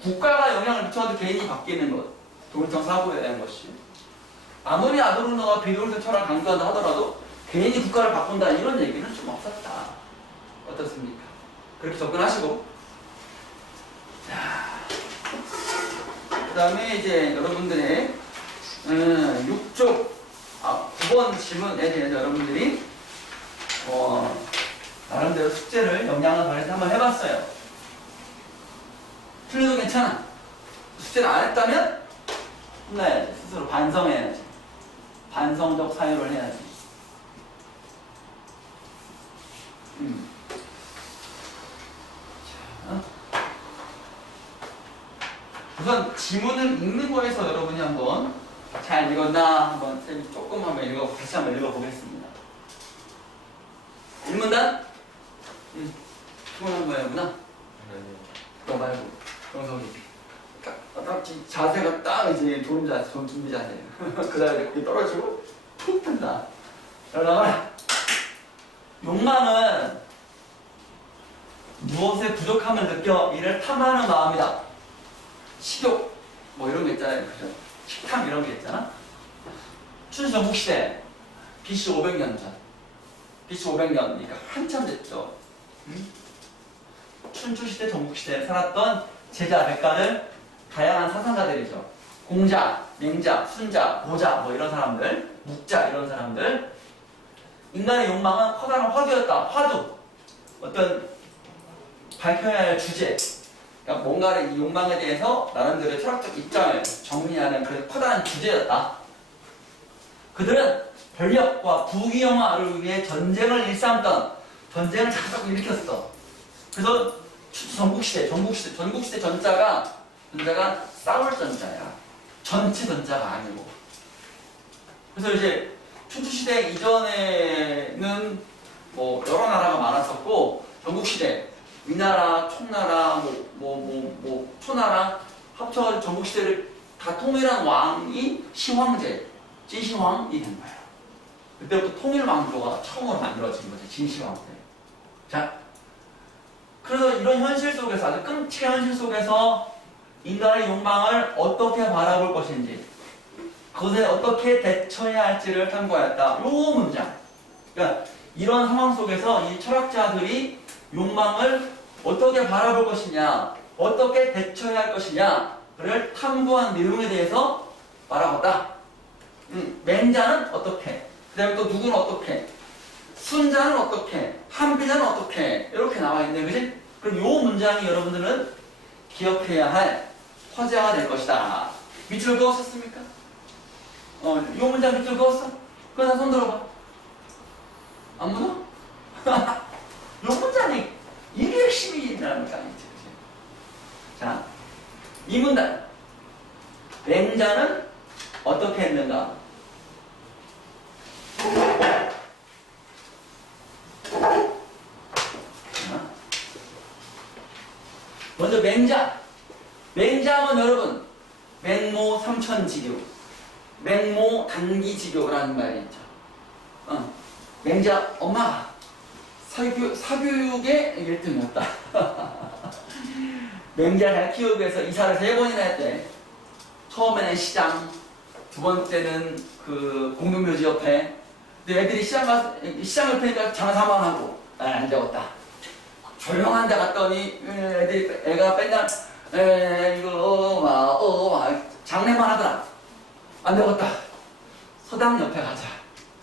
국가가 영향을 미쳐도 개인이 바뀌는 것, 동일성 사고에 대한 것이. 아무리 아도르노가 비동일성 철학을 강조한다 하더라도 개인이 국가를 바꾼다 이런 얘기는 좀 없었다. 어떻습니까? 그렇게 접근하시고. 자, 그 다음에 이제 여러분들의 6쪽 9번 질문에 대해서 여러분들이 나름대로 숙제를 역량을 발휘해서 한번 해봤어요. 틀려도 괜찮아. 숙제를 안 했다면 혼나야지. 스스로 반성해야지. 반성적 사유를 해야지. 자, 우선 지문을 읽는 거에서 여러분이 한번 잘 읽었나 한번 쌤이 조금 다시 한번 읽어보겠습니다. 일문단? 피곤한 모양이구나. 그거 말고 영석이 딱 자세가 딱 이제 좋은 자세, 좋은 준비 자세예요. 그 다음에 거기 떨어지고 툭 뜬다. 그러다가 욕망은 무엇에 부족함을 느껴 이를 탐하는 마음이다. 식욕 뭐 이런 거 있잖아요. 그죠? 식탐 이런 게 있잖아. 춘추 전국시대 BC 500년 전. BC 500년이니까 한참 됐죠. 춘추시대 전국시대에 살았던 제자 백가들, 다양한 사상가들이죠. 공자, 맹자, 순자, 보자 뭐 이런 사람들, 묵자 이런 사람들. 인간의 욕망은 커다란 화두였다. 화두. 어떤 밝혀야 할 주제. 그러니까 뭔가를 이 욕망에 대해서 나름대로의 철학적 입장을 정리하는 그 커다란 주제였다. 그들은 권력과 부귀영화를 위해 전쟁을 일삼던, 전쟁을 자꾸 일으켰어. 그래서 전국시대 전자가 싸울 전자야. 전체 전자가 아니고. 그래서 이제 춘추시대 이전에는 뭐 여러 나라가 많았었고 전국시대 위나라, 총나라, 초나라 합쳐가지고 전국시대를 다 통일한 왕이 시황제, 진시황이 된 거예요. 그때부터 통일왕조가 처음으로 만들어진 거죠. 진시황 때. 자, 그래서 이런 현실 속에서 아주 끔찍한 현실 속에서 인간의 욕망을 어떻게 바라볼 것인지 그것에 어떻게 대처해야 할지를 탐구하였다. 요 문장. 그러니까 이런 상황 속에서 이 철학자들이 욕망을 어떻게 바라볼 것이냐, 어떻게 대처해야 할 것이냐를 탐구한 내용에 대해서 말하겠다. 맹자는 어떻게, 그 다음에 또 누구는 어떻게, 순자는 어떻게, 한비자는 어떻게 이렇게 나와 있네, 그지? 그럼 요 문장이 여러분들은 기억해야 할 화제가 될 것이다. 밑줄 그었었습니까? 요 문장 밑줄 그었어? 그거 다 손 들어봐. 아무도? 요 문장이 이게 핵심이라는 거 아니지? 자, 이 문장. 맹자는 어떻게 했는가? 먼저 맹자. 맹자하면 여러분, 맹모 삼천지교, 맹모 단기지교라는 말이 있죠. 맹자, 엄마, 사교육의 1등이었다. 맹자 잘 키우기 위해서 이사를 3번이나 했대. 처음에는 시장, 두 번째는 그 공동묘지 옆에. 근데 애들이 시장 옆에니까 장사만 하고, 안 되겠다. 조용한 데 갔더니 애가 맨날 이거 장례만 하더라. 안 되겠다. 서당 옆에 가자.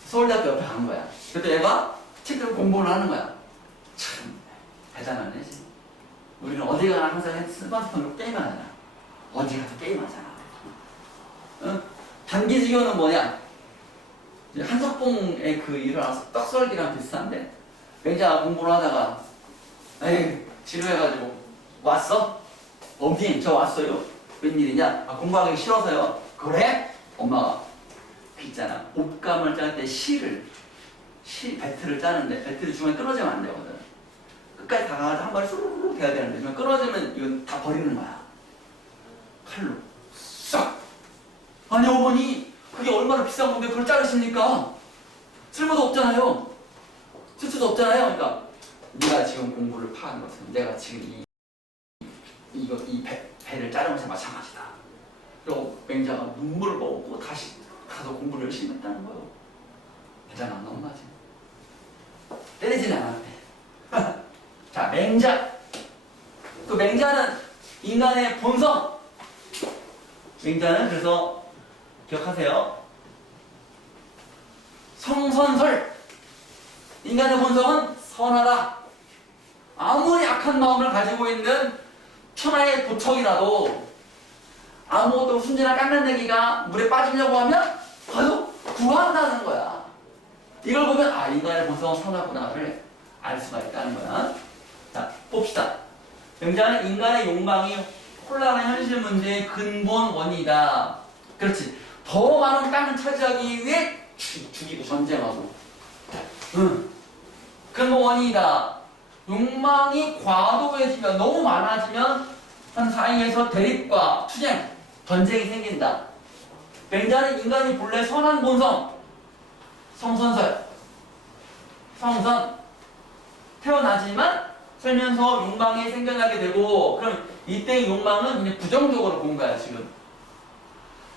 서울대학교 옆에 간 거야. 그때 애가 책들 공부를 하는 거야. 참 대단하네. 우리는 어디 가나 항상 스마트폰으로 게임하잖아. 어디 가서 게임하잖아. 응? 단기지교는 뭐냐? 한석봉의 그 일어나서 떡썰기랑 비슷한데 맹자가 공부를 하다가 에이 지루해가지고 왔어? 어머님 저 왔어요. 웬일이냐? 공부하기 싫어서요. 그래? 엄마가 그 있잖아 옷감을 짤 때 배트를 짜는데 배트를 중간에 끊어지면 안 되거든. 끝까지 다 가서 한 발에 수르륵 돼야 되는데 중간에 끊어지면 이건 다 버리는 거야. 칼로 싹. 아니 어머니 그게 얼마나 비싼 건데 그걸 자르십니까? 쓸모도 없잖아요. 쓸수도 없잖아요. 그러니까 네가 지금 공부를 파는 것은 내가 지금 이 배를 자른 것에 마찬가지다. 그리고 맹자가 눈물을 먹고 다시 가서 공부를 열심히 했다는 거예요. 대단한 엄마지. 때리지는 않았대. 자, 맹자. 그 맹자는 인간의 본성. 맹자는 그래서 기억하세요. 성선설. 인간의 본성은 선하다. 아무리 악한 마음을 가지고 있는 천하의 도척이라도 아무것도 순진한 깐난내기가 물에 빠지려고 하면 바로 구한다는 거야. 이걸 보면 아 인간의 본성은 선하구나를 알 수가 있다는 거야. 자 봅시다. 맹자는 인간의 욕망이 혼란한 현실 문제의 근본 원인이다. 그렇지. 더 많은 땅을 차지하기 위해 죽이고 전쟁하고 근본 원인이다. 욕망이 과도해지면 너무 많아지면 한 사이에서 대립과 투쟁, 전쟁이 생긴다. 맹자는 인간이 본래 선한 본성, 성선설, 성선 태어나지만 살면서 욕망이 생겨나게 되고 그럼 이때 욕망은 이제 부정적으로 본 거야 지금.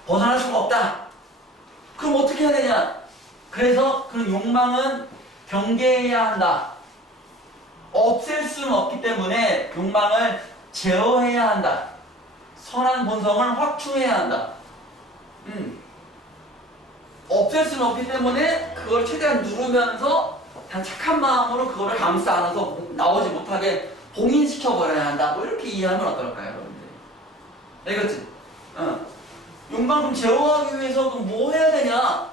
벗어날 수가 없다. 그럼 어떻게 해야 되냐? 그래서 그 욕망은 경계해야 한다. 없앨 수는 없기 때문에 욕망을 제어해야 한다. 선한 본성을 확충해야 한다. 없앨 수는 없기 때문에 그걸 최대한 누르면서 단 착한 마음으로 그거를 감싸 안아서 나오지 못하게 봉인시켜버려야 한다. 뭐 이렇게 이해하면 어떨까요, 여러분들? 알겠지? 욕망 좀 제어하기 위해서 그럼 뭐 해야 되냐?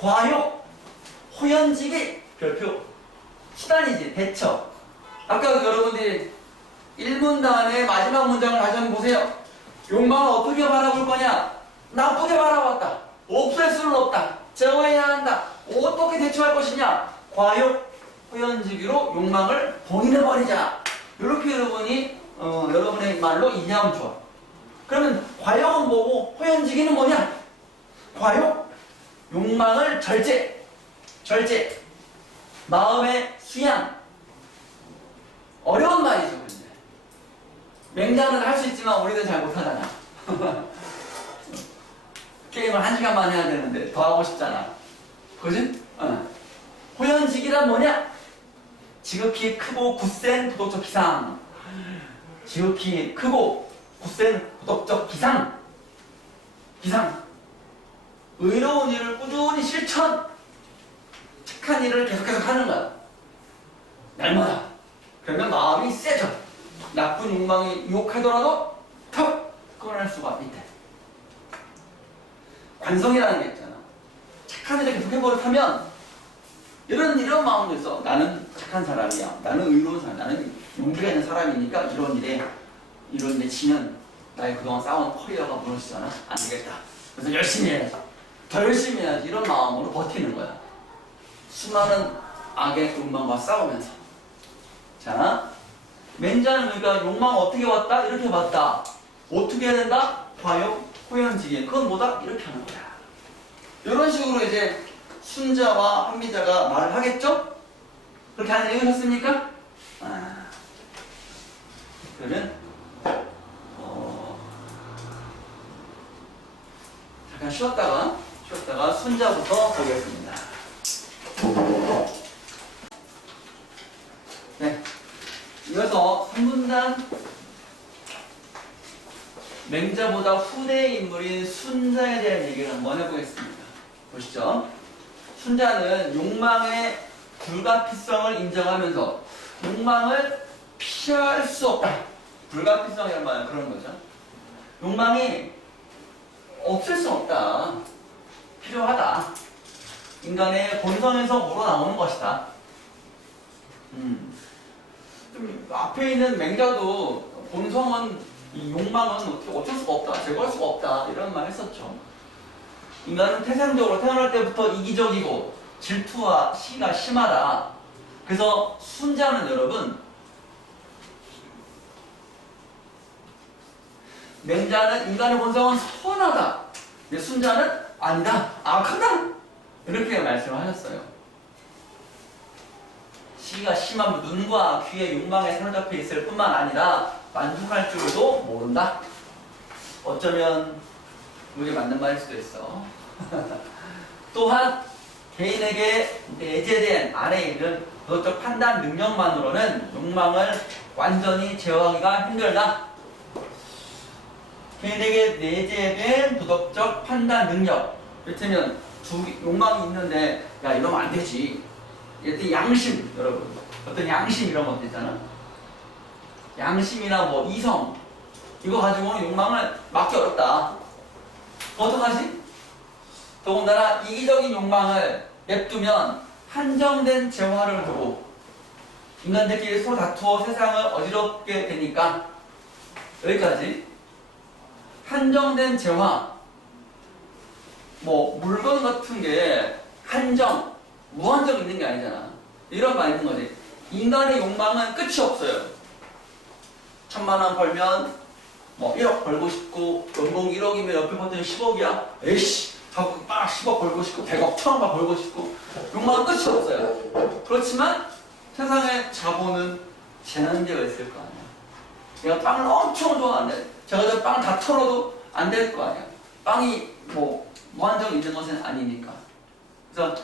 과욕, 호연지기, 별표. 수단이지, 대처. 아까 여러분들이 1문단의 마지막 문장을 다시 한번 보세요. 욕망을 어떻게 바라볼 거냐? 나쁘게 바라봤다. 없앨 수는 없다. 제어해야 한다. 어떻게 대처할 것이냐? 과욕, 호연지기로 욕망을 봉인해버리자. 이렇게 여러분이 여러분의 말로 이해하면 좋아. 그러면 과욕은 뭐고 호연지기는 뭐냐? 과욕, 욕망을 절제, 마음의 수양. 어려운 말이죠. 근데 맹자는 할 수 있지만 우리는 잘 못하잖아. 게임을 1시간만 해야 되는데 더 하고 싶잖아. 그지? 호연지기란 뭐냐? 지극히 크고 굳센 도덕적 기상. 지극히 크고 굳센 도덕적 기상. 의로운 일을 꾸준히 실천. 착한 일을 계속해서 하는 거야. 날마다. 그러면 마음이 세져. 나쁜 욕망이 유혹하더라도 턱 끊어낼 수가 있대. 관성이라는 게 있잖아. 착한 일을 계속 해버릇하면 이런 마음도 있어. 나는 착한 사람이야. 나는 의로운 사람. 나는 용기가 있는 사람이니까 이런 일에 지면 나의 그동안 쌓아온 커리어가 무너지잖아. 안 되겠다. 그래서 열심히 해야지. 더 열심히 해야지. 이런 마음으로 버티는 거야. 수많은 악의 욕망과 싸우면서. 자, 맹자는 그러니까 욕망 어떻게 왔다? 이렇게 봤다. 어떻게 해야 된다? 과욕, 호연지기. 그건 뭐다? 이렇게 하는 거야. 이런 식으로 이제 순자와 한미자가 말을 하겠죠? 그렇게 안 읽으셨습니까? 그러면 잠깐 쉬었다가 순자부터 보겠습니다. 네, 이어서 3분단 맹자보다 후대의 인물인 순자에 대한 얘기를 한번 해보겠습니다. 보시죠. 순자는 욕망의 불가피성을 인정하면서 욕망을 피할 수 없다. 불가피성이란 말은 그런 거죠. 욕망이 없을 수 없다. 필요하다. 인간의 본성에서 우러나오는 것이다. 좀 앞에 있는 맹자도 본성은 이 욕망은 어쩔 수가 없다. 제거할 수가 없다. 이런 말 했었죠. 인간은 태생적으로 태어날 때부터 이기적이고 질투와 시기가 심하다. 그래서 순자는 여러분, 맹자는 인간의 본성은 선하다. 근데 순자는 아니다. 악하다. 이렇게 말씀하셨어요. 시기가 심하면 눈과 귀에 욕망에 사로잡혀 있을 뿐만 아니라 만족할 줄도 모른다. 어쩌면 그게 맞는 말일 수도 있어. 또한 개인에게 내재된 안에 있는 도덕적 판단 능력만으로는 욕망을 완전히 제어하기가 힘들다. 개인에게 내재된 도덕적 판단 능력. 이를테면 욕망이 있는데 야 이러면 안 되지. 이때 양심, 여러분. 어떤 양심 이런 것도 있잖아. 양심이나 뭐 이성 이거 가지고는 욕망을 막기 어렵다. 어떡하지? 더군다나 이기적인 욕망을 냅두면 한정된 재화를 두고 인간들끼리 서로 다투어 세상을 어지럽게 되니까. 여기까지. 한정된 재화, 뭐 물건 같은 게 한정, 무한정 있는 게 아니잖아. 이런 말 있는 거지. 인간의 욕망은 끝이 없어요. 1000만 원 벌면 뭐 1억 벌고 싶고, 연봉 1억이면 옆에 봤더니 10억이야. 에이씨, 하고 막 10억 벌고 싶고, 100억, 1000억 벌고 싶고, 욕망은 끝이 없어요. 그렇지만 세상에 자본은 제한되어 있을 거 아니야. 내가 빵을 엄청 좋아하는데 제가 저 빵을 다 털어도 안 될 거 아니야. 빵이 뭐 무한정 있는 것은 아니니까. 그래서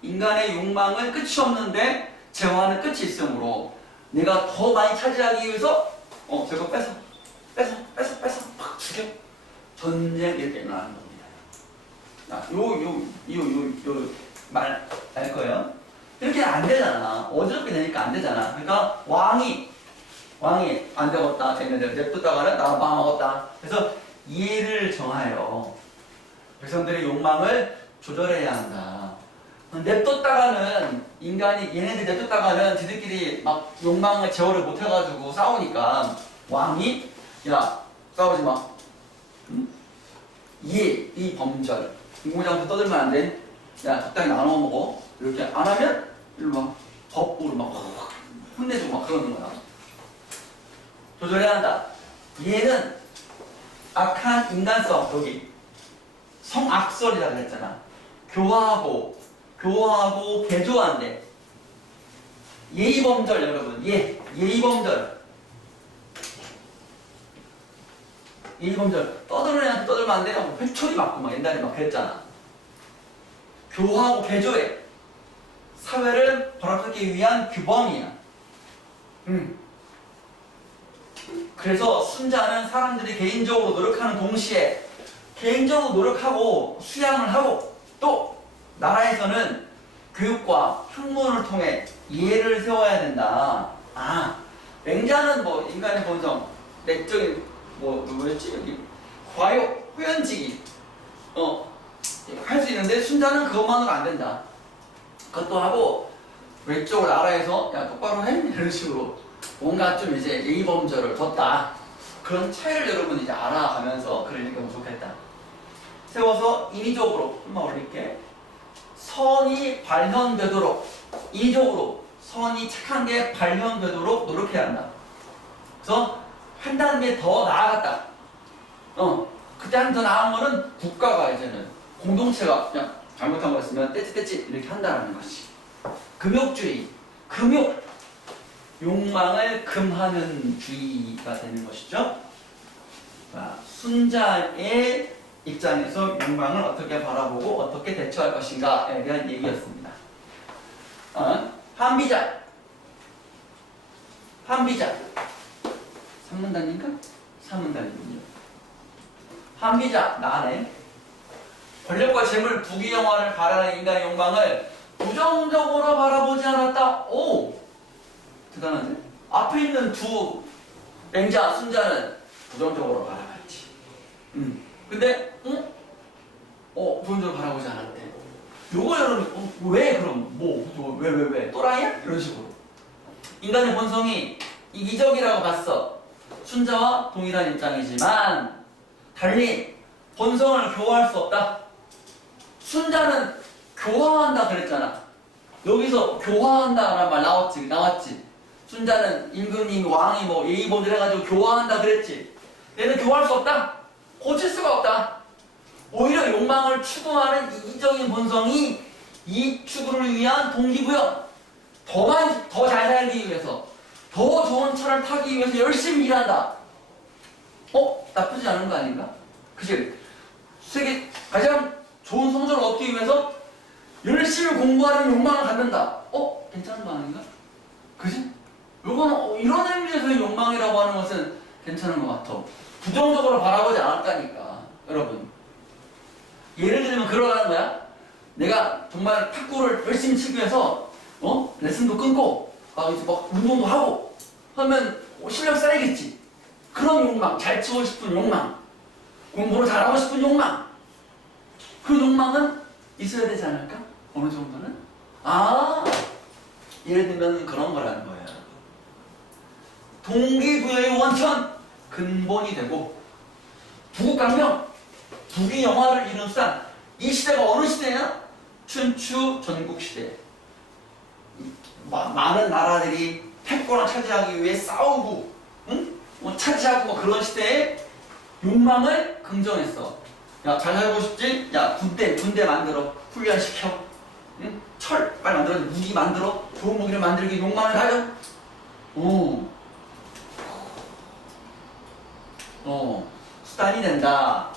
인간의 욕망은 끝이 없는데 재화는 끝이 있으므로 내가 더 많이 차지하기 위해서 저거 뺏어 막 죽여. 전쟁 이렇게 일어나는 겁니다. 요 말 알 거예요. 이렇게 안 되잖아. 어지럽게 되니까 안 되잖아. 그러니까 왕이 안 되겠다 했는데 냅뒀다가는 나가 망하겠다. 그래서 예를 정하여 백성들의 욕망을 조절해야 한다. 냅뒀다가는 얘네들 냅뒀다가는 지들끼리 막 욕망을 제어를 못해가지고 싸우니까 왕이 야 싸우지 마. 응? 이 범절 공공장소 떠들면 안 돼. 야 적당히 나눠 먹어. 이렇게 안 하면 일로 와. 법으로 막 혼내주고 막 그러는 거야. 조절해야 한다. 얘는 악한 인간성, 여기 성악설이라고 그랬잖아. 교화하고 개조한대. 예의범절 여러분, 예의범절. 예의범절. 떠드는 애한테 떠들면 안 돼요. 회초리 맞고 막 옛날에 막 그랬잖아. 교화하고 개조해. 사회를 바로잡기 위한 규범이야. 그래서 순자는 사람들이 개인적으로 노력하는 동시에 개인적으로 노력하고 수양을 하고 또 나라에서는 교육과 학문을 통해 예를 세워야 된다. 맹자는 뭐 인간의 본성, 내적인 뭐였지 여기 과욕, 호연지기 할 수 있는데 순자는 그것만으로 안 된다. 그것도 하고 외적으로 나라에서 야 똑바로 해? 이런 식으로 뭔가 좀 이제 예의범절을 뒀다. 그런 차이를 여러분 이제 알아가면서 글을 읽으면 좋겠다. 세워서 인위적으로 한번 올릴게. 선이 발현되도록 인위적으로 선이 착한 게 발현되도록 노력해야 한다. 그래서 한 단계 더 나아갔다. 그때 한 더 나은 거는 국가가 이제는 공동체가 그냥 잘못한 거였으면 떼찌떼찌 이렇게 한다는 것이. 금욕주의, 욕망을 금하는 주의가 되는 것이죠. 순자의 입장에서 욕망을 어떻게 바라보고 어떻게 대처할 것인가에 대한 얘기였습니다. 한비자 3문단인가? 4문단이군요. 한비자 나네. 권력과 재물, 부귀영화를 바라는 인간의 욕망을 부정적으로 바라보지 않았다. 오! 대단한데? 앞에 있는 두 맹자, 순자는 부정적으로 바라봤지. 근데 부정적으로 바라보지 않았대. 요거 여러분, 왜 그럼? 왜? 또라이야? 이런 식으로. 인간의 본성이 이기적이라고 봤어. 순자와 동일한 입장이지만 달리 본성을 교화할 수 없다. 순자는 교화한다 그랬잖아. 여기서 교화한다라는 말 나왔지. 순자는 임금님이 왕이 뭐 예의범절 해가지고 교화한다 그랬지. 얘는 교화할 수 없다. 고칠 수가 없다. 오히려 욕망을 추구하는 이기적인 본성이 이익 추구를 위한 동기부여. 더 잘 살기 위해서, 더 좋은 차를 타기 위해서 열심히 일한다. 나쁘지 않은 거 아닌가? 그치? 세계 가장 좋은 성적을 얻기 위해서 열심히 공부하는 욕망을 갖는다. 괜찮은 거 아닌가? 그지? 요거는 이런 의미에서의 욕망이라고 하는 것은 괜찮은 것 같아. 부정적으로 바라보지 않았다니까. 여러분, 예를 들면 그러라는 거야. 내가 정말 탁구를 열심히 치기 위해서 레슨도 끊고 이제 막 운동도 하고 하면 실력 쌓이겠지. 그런 욕망, 잘 치고 싶은 욕망, 공부를 잘하고 싶은 욕망, 그 욕망은 있어야 되지 않을까? 어느 정도는? 예를 들면 그런 거라는 거예요. 동기부여의 원천, 근본이 되고 부국강명, 부귀영화를 이룬 수단. 이 시대가 어느 시대냐? 춘추 전국시대. 많은 나라들이 패권을 차지하기 위해 싸우고 차지하고 그런 시대에 욕망을 긍정했어. 야, 잘 살고 싶지? 야, 군대 만들어. 훈련시켜. 철 빨리 만들어. 무기 만들어. 좋은 무기를 만들기 욕망을 가져. 수단이 된다.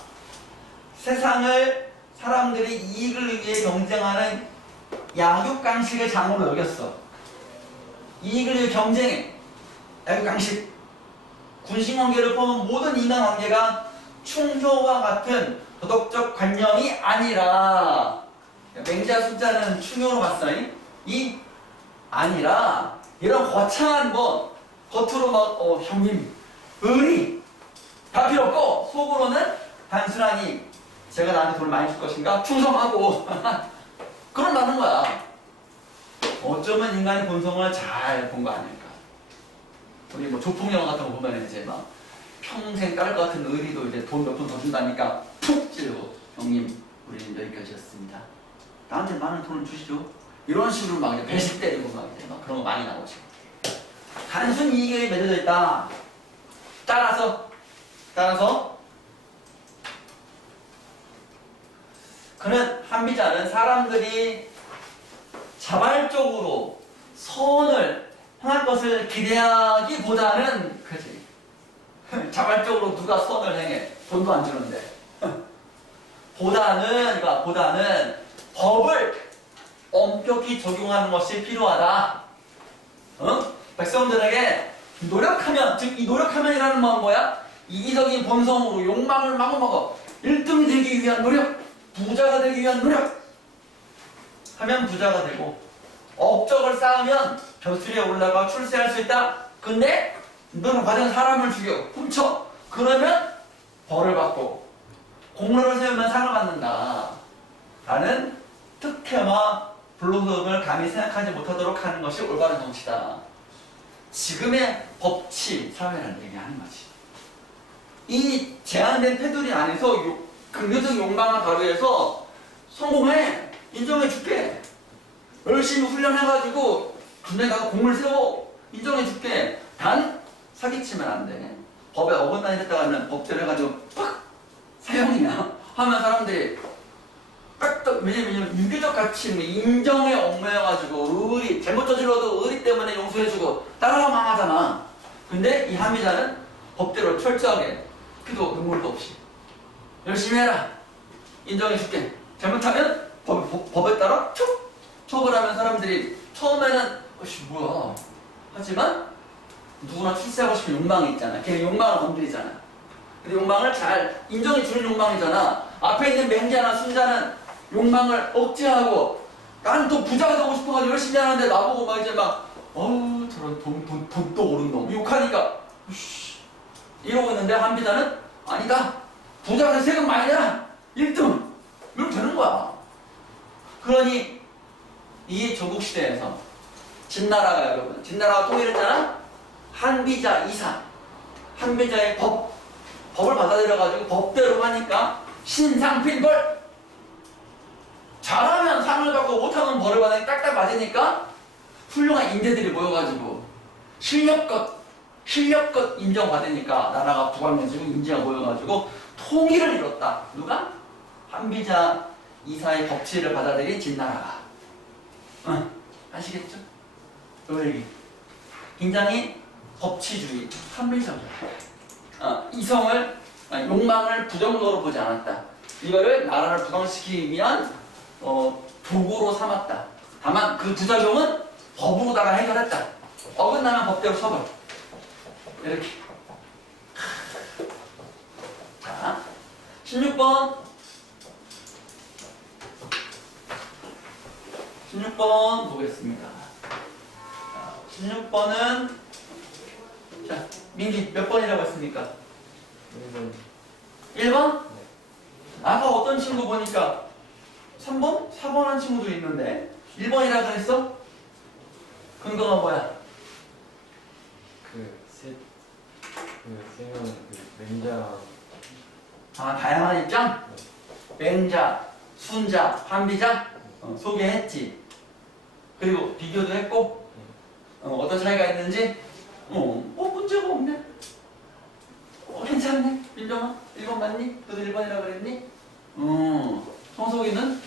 세상을 사람들이 이익을 위해 경쟁하는 약육강식의 장으로 여겼어. 이익을 위해 경쟁해. 약육강식. 군신관계를 포함한 모든 인간관계가 충효와 같은 도덕적 관념이 아니라, 맹자 숫자는 충효로 봤어. 이 아니라 이런 거창한 겉으로 형님 의리 다 필요 없고 속으로는 단순하니 제가 나한테 돈을 많이 줄 것인가 충성하고 그런다는 거야. 어쩌면 인간의 본성을 잘 본 거 아닐까. 우리 조폭영화 같은 거 보면 이제 막 평생 깔 것 같은 의리도 이제 돈 몇 푼 더 준다니까 푹 찌르고 형님 우리는 여기까지였습니다. 나한테 많은 돈을 주시죠. 이런 식으로 막 이제 배식 때리고 막 이제 막 그런 거 많이 나오죠. 단순 이익에 맺어져 있다. 따라서 그는 한비자는 사람들이 자발적으로 선을 행할 것을 기대하기보다는 그지. 자발적으로 누가 선을 행해 돈도 안 주는데 보다는 법을 엄격히 적용하는 것이 필요하다. 백성들에게 노력하면, 즉 이 노력하면이라는 말은 뭐야? 이기적인 본성으로 욕망을 마구마구 1등이 되기 위한 노력, 부자가 되기 위한 노력 하면 부자가 되고, 업적을 쌓으면 벼슬에 올라가 출세할 수 있다. 근데 너는 과연 사람을 죽여 훔쳐 그러면 벌을 받고, 공로를 세우면 상을 받는다 라는 특혜와 불로소득을 감히 생각하지 못하도록 하는 것이 올바른 정치다. 지금의 법치 사회라는 얘기하는 거지. 이 제한된 테두리 안에서 긍정적 욕망을 가루해서 성공해, 인정해줄게, 열심히 훈련해가지고 군대 가서 공을 세워, 인정해줄게. 단 사기치면 안 돼. 법에 어긋나게 했다가는 법대로 해가지고 팍 사형이야 하면 사람들이 왜냐면 유교적 가치, 인정에 얽매여가지고 의리, 잘못 저질러도 의리 때문에 용서해주고 따라가 망하잖아. 근데 이 한미자는 법대로 철저하게 피도 눈물도 없이 열심히 해라, 인정해줄게, 잘못하면 법에 따라 처벌하면 사람들이 처음에는 어씨 뭐야 하지만 누구나 출세하고 싶은 욕망이 있잖아. 걔 욕망을 건드리잖아. 근데 욕망을 잘 인정해주는 욕망이잖아. 앞에 있는 맹자나 순자는 욕망을 억제하고 난 또 부자가 되고 싶어가지고 열심히 하는데 나보고 막 이제 막 저런 돈도 오른 놈 욕하니까 으씨 이러고 있는데 한비자는 아니다, 부자가 돼서 세금 많이 내라, 1등 이렇게 되는 거야. 그러니 이 조국시대에서 진나라가, 여러분 진나라가 통일했잖아. 한비자 이사, 한비자의 법을 받아들여가지고 법대로 하니까 신상필벌, 잘하면 상을 받고 못하면 벌을 받으니 딱딱 맞으니까 훌륭한 인재들이 모여가지고 실력껏 인정받으니까 나라가 부강해지고 인재가 모여가지고 통일을 이뤘다. 누가? 한비자 이사의 법치를 받아들인 진나라가. 아시겠죠? 요 얘기 굉장히 법치주의, 한비자주의, 이성을, 욕망을 부정적으로 보지 않았다. 이거를 나라를 부강시키기 위한 도구로 삼았다. 다만 그 부작용은 법으로다가 해결했다. 어긋나면 법대로 처벌. 이렇게. 자, 16번 보겠습니다. 16번은 자, 민기 몇 번이라고 했습니까? 1번. 1번? 아까 어떤 친구 보니까 3번? 4번 한 친구도 있는데 1번이라 그랬어? 근거가 뭐야? 세면 맹자. 다양한 입장? 맹자, 순자, 한비자 소개했지. 그리고 비교도 했고 어떤 차이가 있는지 문제가 없네. 괜찮네. 민정아 1번 맞니? 너도 1번이라 그랬니? 성석이는?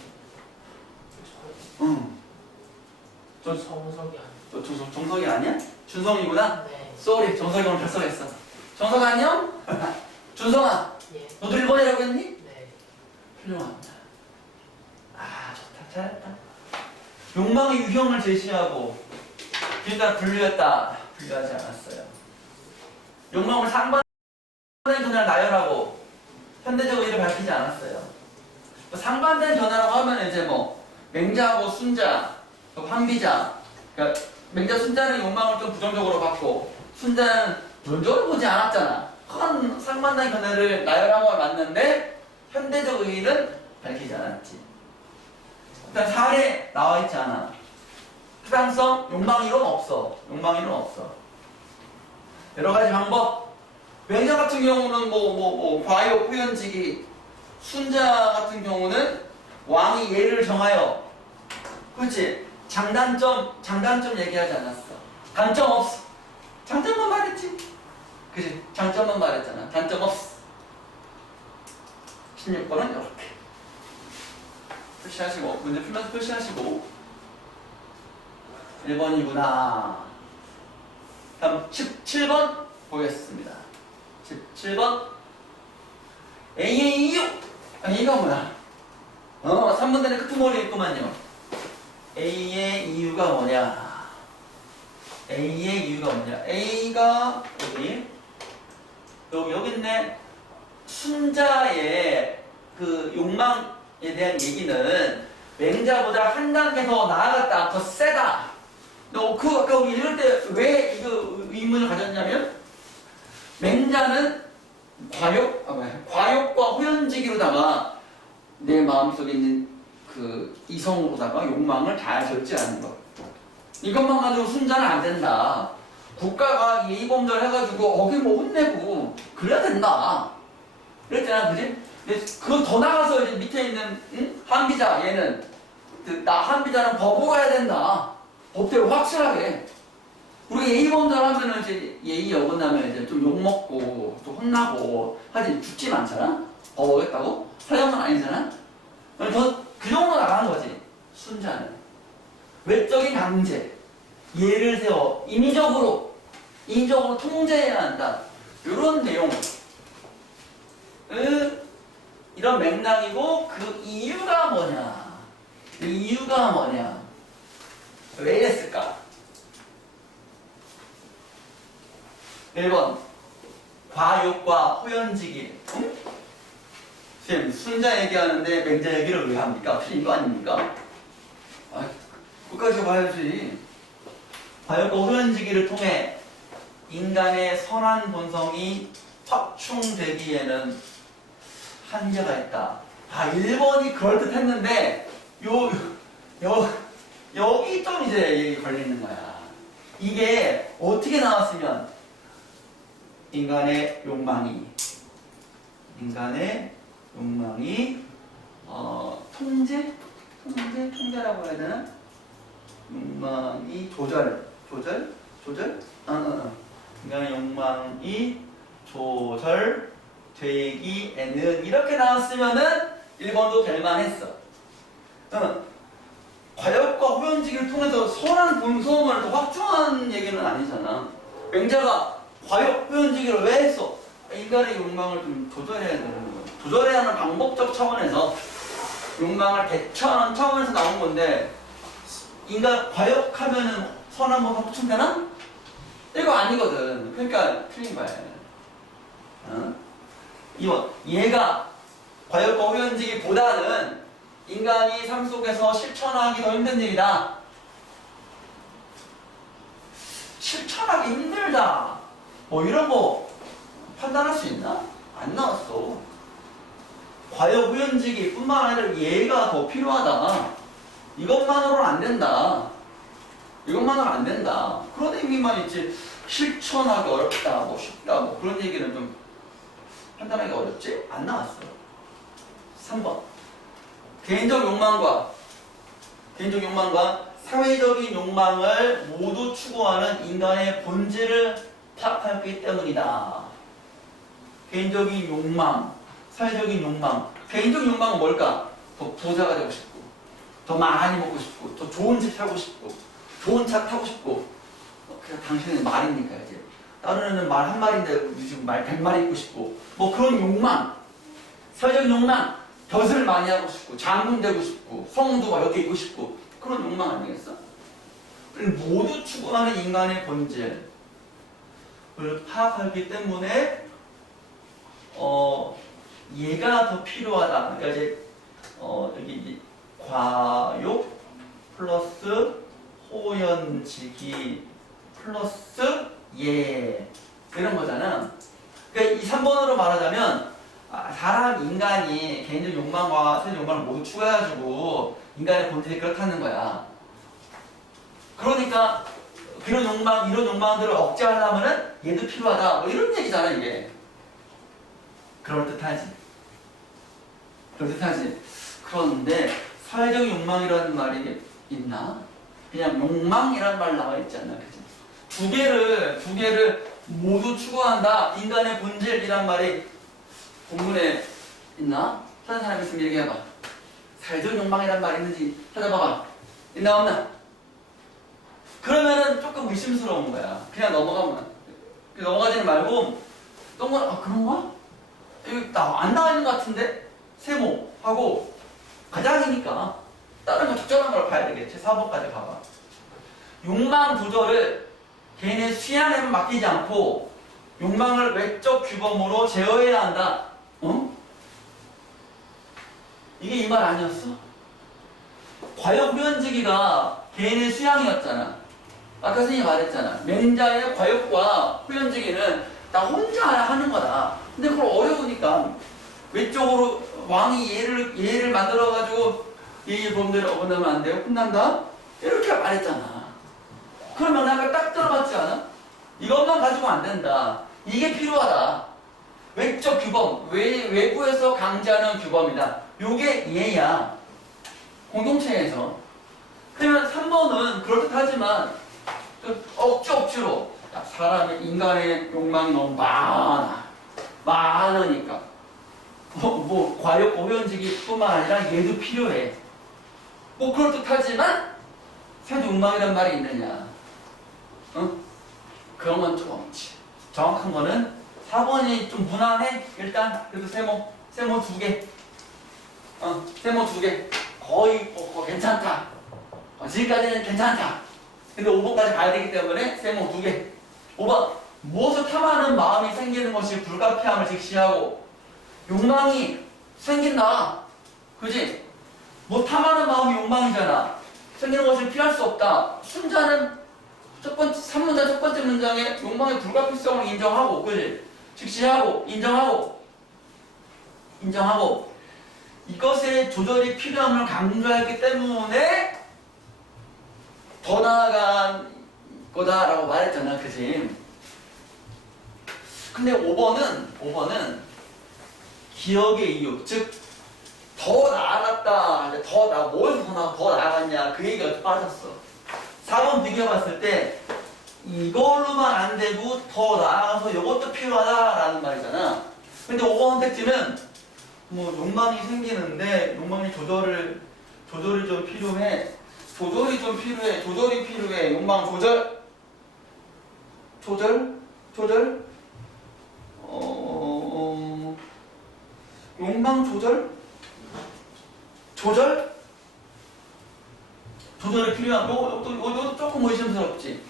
정석이 아니야. 정석이 아니야? 준성이구나? 네. 쏘리, 정석이 오늘 결석했어. 정석 안녕? 준성아, 예. 너도 1번이라고 했니? 네. 훌륭합니다. 좋다, 잘했다. 욕망의 유형을 제시하고 그러니까 분류하지 않았어요. 욕망을 상반된 견해를 나열하고 현대적 의의를 밝히지 않았어요. 상반된 견해라고 하면 이제 맹자하고 순자, 한비자, 그러니까 맹자 순자는 욕망을 좀 부정적으로 봤고 순자는 부정적으로 보지 않았잖아. 큰 상반된 견해를 나열한 걸 맞는데 현대적 의의는 밝히지 않았지. 일단 사례 나와 있지 않아. 해당성, 욕망이론 없어. 여러 가지 방법. 맹자 같은 경우는 과요, 표현지기. 순자 같은 경우는 왕이 예를 정하여, 그렇지? 장단점 얘기하지 않았어. 단점 없어. 장점만 말했지. 그지? 장점만 말했잖아. 단점 없어. 16번은 이렇게 표시하시고, 문제 풀면서 표시하시고. 1번이구나. 다음 17번 보겠습니다. 17번. A의 이유. A가 뭐야? 3번 단의 끄트머리 있구만요. A의 이유가 뭐냐? A의 이유가 뭐냐? A가 여기 있네. 순자의 그 욕망에 대한 얘기는 맹자보다 한 단계 더 나아갔다, 더 세다. 아까 우리 이럴 때 왜 이거 의문을 가졌냐면, 맹자는 과욕과 호연지기로다가 내 마음속에 있는 그 이성으로다가 욕망을 잘 절제하는 것. 이것만 가지고 순자는 안 된다. 국가가 예의범절 해가지고 어기뭐 혼내고 그래야 된다. 그랬잖아, 그지? 근데 그거 더 나가서 이제 밑에 있는 한비자, 얘는 한비자는 법으로 해야 된다. 법대로 확실하게. 우리가 예의범절 하면은 이제 예의 어긋나면 이제 좀 욕먹고 또 혼나고 하지, 죽진 않잖아? 법 어겼다고? 사형은 아니잖아? 그 정도 나가는 거지, 순자는. 외적인 강제, 예를 세워 인위적으로 통제해야 한다. 이런 내용. 이런 맥락이고, 그 이유가 뭐냐? 그 이유가 뭐냐? 왜 이랬을까? 1번 과욕과 호연지기. 선생님, 순자 얘기하는데 맹자 얘기를 왜 합니까? 틀린 거 아닙니까? 끝까지 봐야지. 과욕과 호연지기를 통해 인간의 선한 본성이 확충되기에는 한계가 있다. 1번이 그럴듯했는데 여기 좀 이제 얘기 걸리는 거야. 이게 어떻게 나왔으면 인간의 욕망이 통제라고 해야 되나? 욕망이 인간의 욕망이 조절되기에는, 이렇게 나왔으면은 1번도 될만했어. 과욕과 호연지기를 통해서 선한 본성을 더 확충한 얘기는 아니잖아. 맹자가 과욕, 호연지기를 왜 했어? 인간의 욕망을 좀 조절해야 되는 거야. 조절해야 하는 방법적 차원에서, 욕망을 대처하는 차원에서 나온 건데, 인간 과욕하면은 선한 본성 확충되나? 이거 아니거든. 그러니까 틀린 거야. 2번, 얘가 과욕과 호연지기보다는 인간이 삶 속에서 실천하기 더 힘든 일이다. 실천하기 힘들다. 뭐 이런 거 판단할 수 있나? 안 나왔어. 과욕 호연지기 뿐만 아니라 얘가 더 필요하다. 이것만으로는 안 된다. 그런 의미만 있지, 실천하기 어렵다, 뭐 쉽다, 뭐 그런 얘기는 좀 판단하기 어렵지? 안 나왔어. 3번. 개인적 욕망과 사회적인 욕망을 모두 추구하는 인간의 본질을 파악하기 때문이다. 개인적인 욕망, 사회적인 욕망. 개인적 욕망은 뭘까? 더 부자가 되고 싶고, 더 많이 먹고 싶고, 더 좋은 집 살고 싶고, 좋은 차 타고 싶고. 그냥 당신은 말입니까 이제? 다른 애는 말 한 마리인데 요즘 말 100마리 있고 싶고, 뭐 그런 욕망. 사회적인 욕망. 벼슬 많이 하고 싶고, 장군 되고 싶고, 성도 막 여기 있고 싶고, 그런 욕망 아니겠어? 모두 추구하는 인간의 본질을 파악하기 때문에 얘가 더 필요하다. 그러니까 이제 여기 이제 과욕 플러스 호연지기 플러스 예, 이런 거잖아. 그러니까 이 3번으로 말하자면, 인간이 개인적 욕망과 사회적 욕망을 모두 추가해가지고 인간의 본질이 그렇다는 거야. 그러니까 이런 욕망들을 억제하려면은 얘도 필요하다, 뭐 이런 얘기잖아 이게. 그럴듯하지. 그런데 사회적 욕망이라는 말이 있나? 그냥 욕망이란 말 나와 있잖아. 그치? 두 개를 모두 추구한다. 인간의 본질이란 말이 본문에 있나? 찾은 사람 있으면 얘기해봐. 살던 욕망이란 말이 있는지 찾아봐봐. 있나 없나? 그러면은 조금 의심스러운 거야. 그냥 넘어가지는 말고 동그란 그런가? 이거 안 나와 있는 것 같은데? 세모하고 가장이니까 다른 거 적절한 걸 봐야 되겠지. 4번까지 가봐. 욕망 조절을 개인의 수양에만 맡기지 않고 욕망을 외적 규범으로 제어해야 한다. 이게 이 말 아니었어? 과역 후연지기가 개인의 수양이었잖아. 아까 선생님이 말했잖아. 맹자의 과역과 후연지기는 나 혼자 하는 거다. 근데 그걸 어려우니까 외적으로 왕이 예를 만들어가지고 이 범죄를 어긋나면 안 돼요. 혼난다? 이렇게 말했잖아. 그러면 내가 딱 들어봤지 않아? 이것만 가지고 안 된다. 이게 필요하다. 외적 규범, 외부에서 강제하는 규범이다. 요게 얘야. 공동체에서. 그러면 3번은 그럴듯하지만 억지로 인간의 욕망이 너무 많으니까 과욕 오연지기 뿐만 아니라 얘도 필요해. 그럴듯하지만 새 욕망이란 말이 있느냐? 그런 건 좀 없지. 정확한 거는 4번이 좀 무난해. 일단 그래도 세모 2개. 세모 2개. 거의 괜찮다. 지금까지는 괜찮다. 근데 5번까지 가야 되기 때문에 세모 2개. 5번. 무엇을 탐하는 마음이 생기는 것이 불가피함을 직시하고 욕망이 생긴다. 그지? 탐하는 마음이 욕망이잖아. 생기는 것이 피할 수 없다. 순자는 3문장 첫 번째 문장에 욕망의 불가피성을 인정하고, 그지? 직시하고, 인정하고, 이것의 조절이 필요함을 강조하기 때문에 더 나아간 거다라고 말했잖아. 그지? 근데 5번은 기억의 이유, 즉, 더 나아갔다. 뭘 더 나아갔냐. 그 얘기가 빠졌어. 4번 비교해봤을 때 이걸로만 안 되고 더 나아가서 이것도 필요하다라는 말이잖아. 근데 5번 택지는 욕망이 생기는데 욕망이 조절이 좀 필요해. 조절이 필요해. 욕망 조절. 욕망 조절이 필요한 이것도 조금 의심스럽지.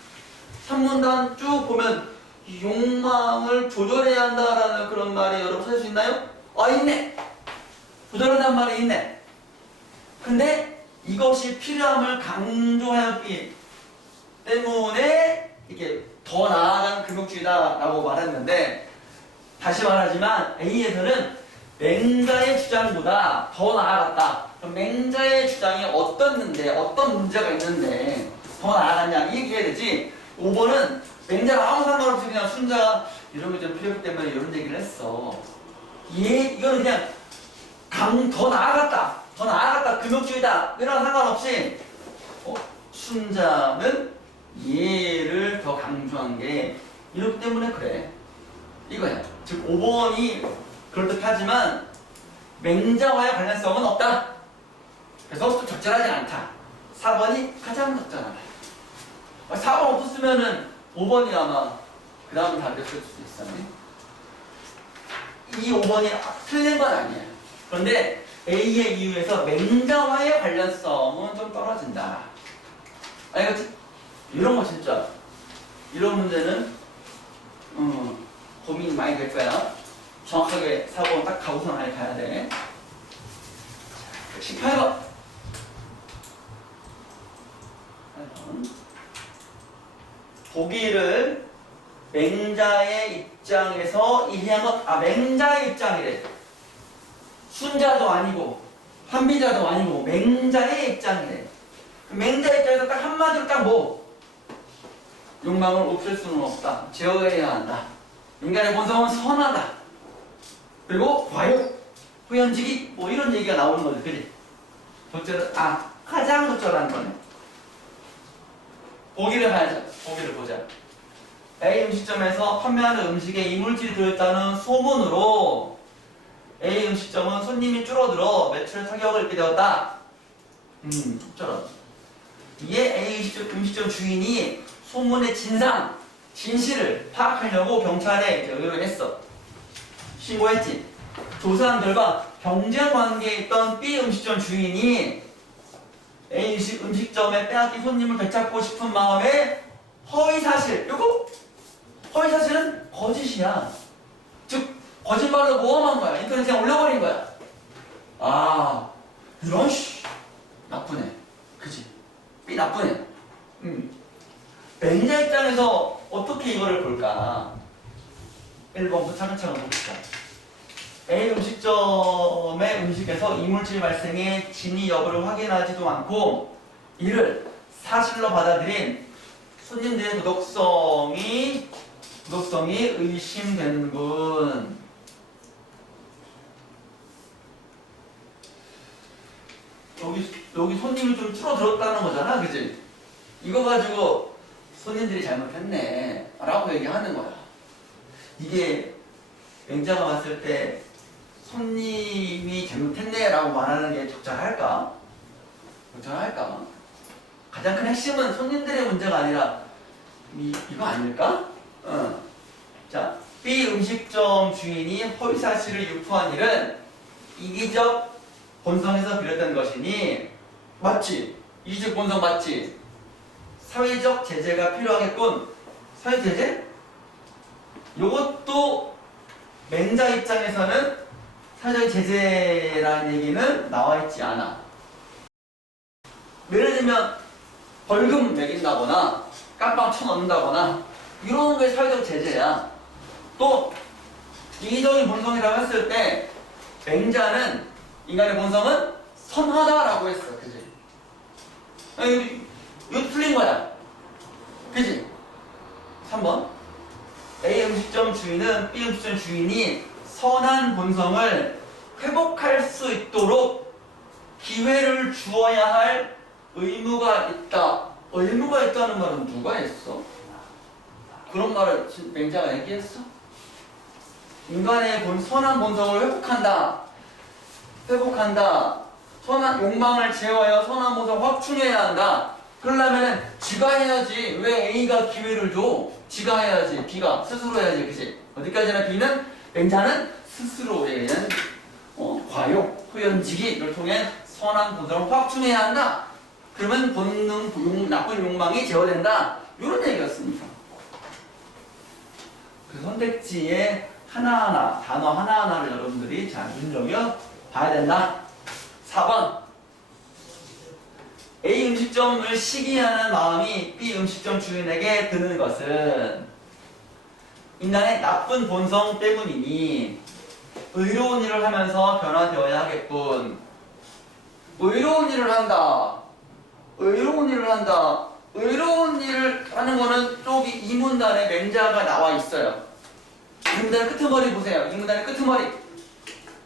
3문단 쭉 보면 욕망을 조절해야 한다라는 그런 말이 여러분 찾을 수 있나요? 있네. 조절한다는 말이 있네. 근데 이것이 필요함을 강조하였기 때문에 이게 더 나아간 금욕주의다라고 말했는데, 다시 말하지만 A에서는 맹자의 주장보다 더 나아갔다. 그럼 맹자의 주장이 어떤 문제가 있는데 더 나아갔냐 이 얘기해야 되지. 5번은 맹자랑 아무 상관없이 그냥 순자가 이런 게 좀 필요하기 때문에 이런 얘기를 했어. 이거는 그냥 더 나아갔다 금욕주의다 이런 상관없이 순자는 얘를 더 강조한 게 이렇기 때문에 그래 이거야. 즉 5번이 그럴듯하지만 맹자와의 관련성은 없다. 그래서 적절하지 않다. 4번이 가장 적절하다. 4번 없었으면은 5번이 아마 그 다음은 다르겠을 수도 있어. 이 5번이 틀린 건 아니야. 그런데 A의 이유에서 맹자와의 관련성은 좀 떨어진다. 알겠지? 이런 거 진짜 이런 문제는 고민이 많이 될 거야. 정확하게 4번 딱 가고선 안에 가야 돼. 18번. 보기를 맹자의 입장에서 이해한 것, 맹자의 입장이래. 순자도 아니고, 한비자도 아니고, 맹자의 입장이래. 맹자의 입장에서 딱 한마디로 욕망을 없앨 수는 없다. 제어해야 한다. 인간의 본성은 선하다. 그리고 과욕, 후연지기, 이런 얘기가 나오는 거지. 그지? 가장 적절한 거네. 보기를 봐야죠. 보기를 보자. A 음식점에서 판매하는 음식에 이물질이 들어있다는 소문으로 A 음식점은 손님이 줄어들어 매출 타격을 입게 되었다. 저런. 이에 A 음식점 주인이 소문의 진실을 파악하려고 경찰에 이제 의뢰를 했어. 신고했지. 조사한 결과 경쟁 관계에 있던 B 음식점 주인이 A 음식점에 빼앗긴 손님을 되찾고 싶은 마음에 허위사실, 요거 허위사실은 거짓이야. 즉 거짓말로 모험한 거야. 인터넷에 올려버린 거야. 아, 이런 나쁘네. 그지? B 나쁘네. 매니저 입장에서 어떻게 이거를 볼까? 1번부터 차근차근 봅시다. A 음식점의 음식에서 이물질 발생의 진위 여부를 확인하지도 않고 이를 사실로 받아들인 손님들의 도덕성이 의심되는군. 여기 손님이 좀 줄어들었다는 거잖아, 그지? 이거 가지고 손님들이 잘못했네 라고 얘기하는 거야. 이게 맹자가 봤을 때 손님이 잘못했네 라고 말하는 게 적절할까? 가장 큰 핵심은 손님들의 문제가 아니라 이거 아닐까? 자, B 음식점 주인이 허위사실을 유포한 일은 이기적 본성에서 비롯된 것이니 맞지? 이기적 본성 맞지? 사회적 제재가 필요하겠군. 사회 제재? 요것도 맹자 입장에서는 사회적 제재라는 얘기는 나와 있지 않아. 예를 들면 벌금 매긴다거나 깜빵 쳐넣는다거나 이런 게 사회적 제재야. 또 이기적인 본성이라고 했을 때 맹자는 인간의 본성은 선하다라고 했어. 그지? 이거 틀린 거야. 그지? 3번 A 음식점 주인은 B 음식점 주인이 선한 본성을 회복할 수 있도록 기회를 주어야 할 의무가 있다. 의무가 있다는 말은 누가 했어? 그런 말을 맹자가 얘기했어? 인간의 선한 본성을 회복한다. 선한 욕망을 제어하여 선한 본성을 확충해야 한다. 그러려면 지가 해야지. 왜 A가 기회를 줘? 지가 해야지. B가 스스로 해야지. 그치? 어디까지나 B는 맹자는 스스로에 대한 과욕, 표현지기를 통해 선한 본성을 확충해야 한다. 그러면 나쁜 욕망이 제어된다. 이런 얘기였습니다. 그 선택지에 하나하나, 단어 하나하나를 여러분들이 잘 눈여겨 봐야 된다. 4번 A 음식점을 시기하는 마음이 B 음식점 주인에게 드는 것은 인간의 나쁜 본성 때문이니 의로운 일을 하면서 변화되어야 하겠군. 의로운 일을 한다. 의로운 일을 하는 거는 저기 이 문단에 맹자가 나와 있어요. 이 문단의 끄트머리 보세요. 이 문단의 끄트머리.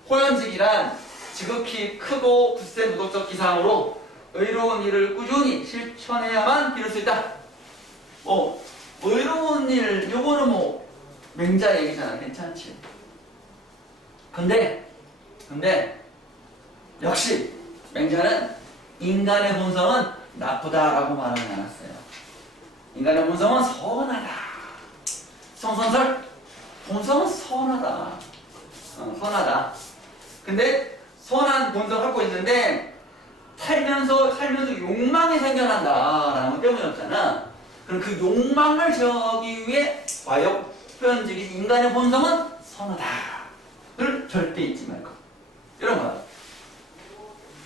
호연직이란 지극히 크고 굳센 도덕적 기상으로 의로운 일을 꾸준히 실천해야만 기를 수 있다. 의로운 일, 요거는 맹자 얘기잖아. 괜찮지? 근데 역시 맹자는 인간의 본성은 나쁘다라고 말하지 않았어요. 인간의 본성은 선하다. 성선설? 본성은 선하다. 선하다. 근데 선한 본성을 갖고 있는데 살면서 욕망이 생겨난다라는 것 때문이었잖아. 그럼 그 욕망을 제어하기 위해 과욕, 표현적인 인간의 본성은 선하다를 절대 잊지 말고. 이런 거야.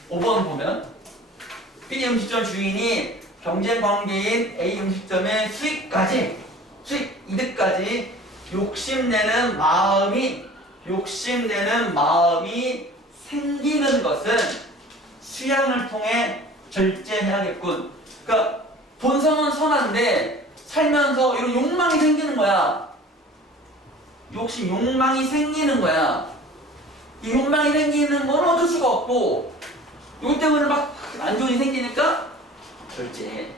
5번 보면 B 음식점 주인이 경쟁 관계인 A 음식점의 이득까지 욕심내는 마음이 생기는 것은 수양을 통해 절제해야겠군. 그러니까 본성은 선한데 살면서 이런 욕망이 생기는 거야. 욕망이 생기는 거야. 이 욕망이 생기는 건 어쩔 수가 없고 이것 때문에 막 안 좋은 일이 생기니까 절제해.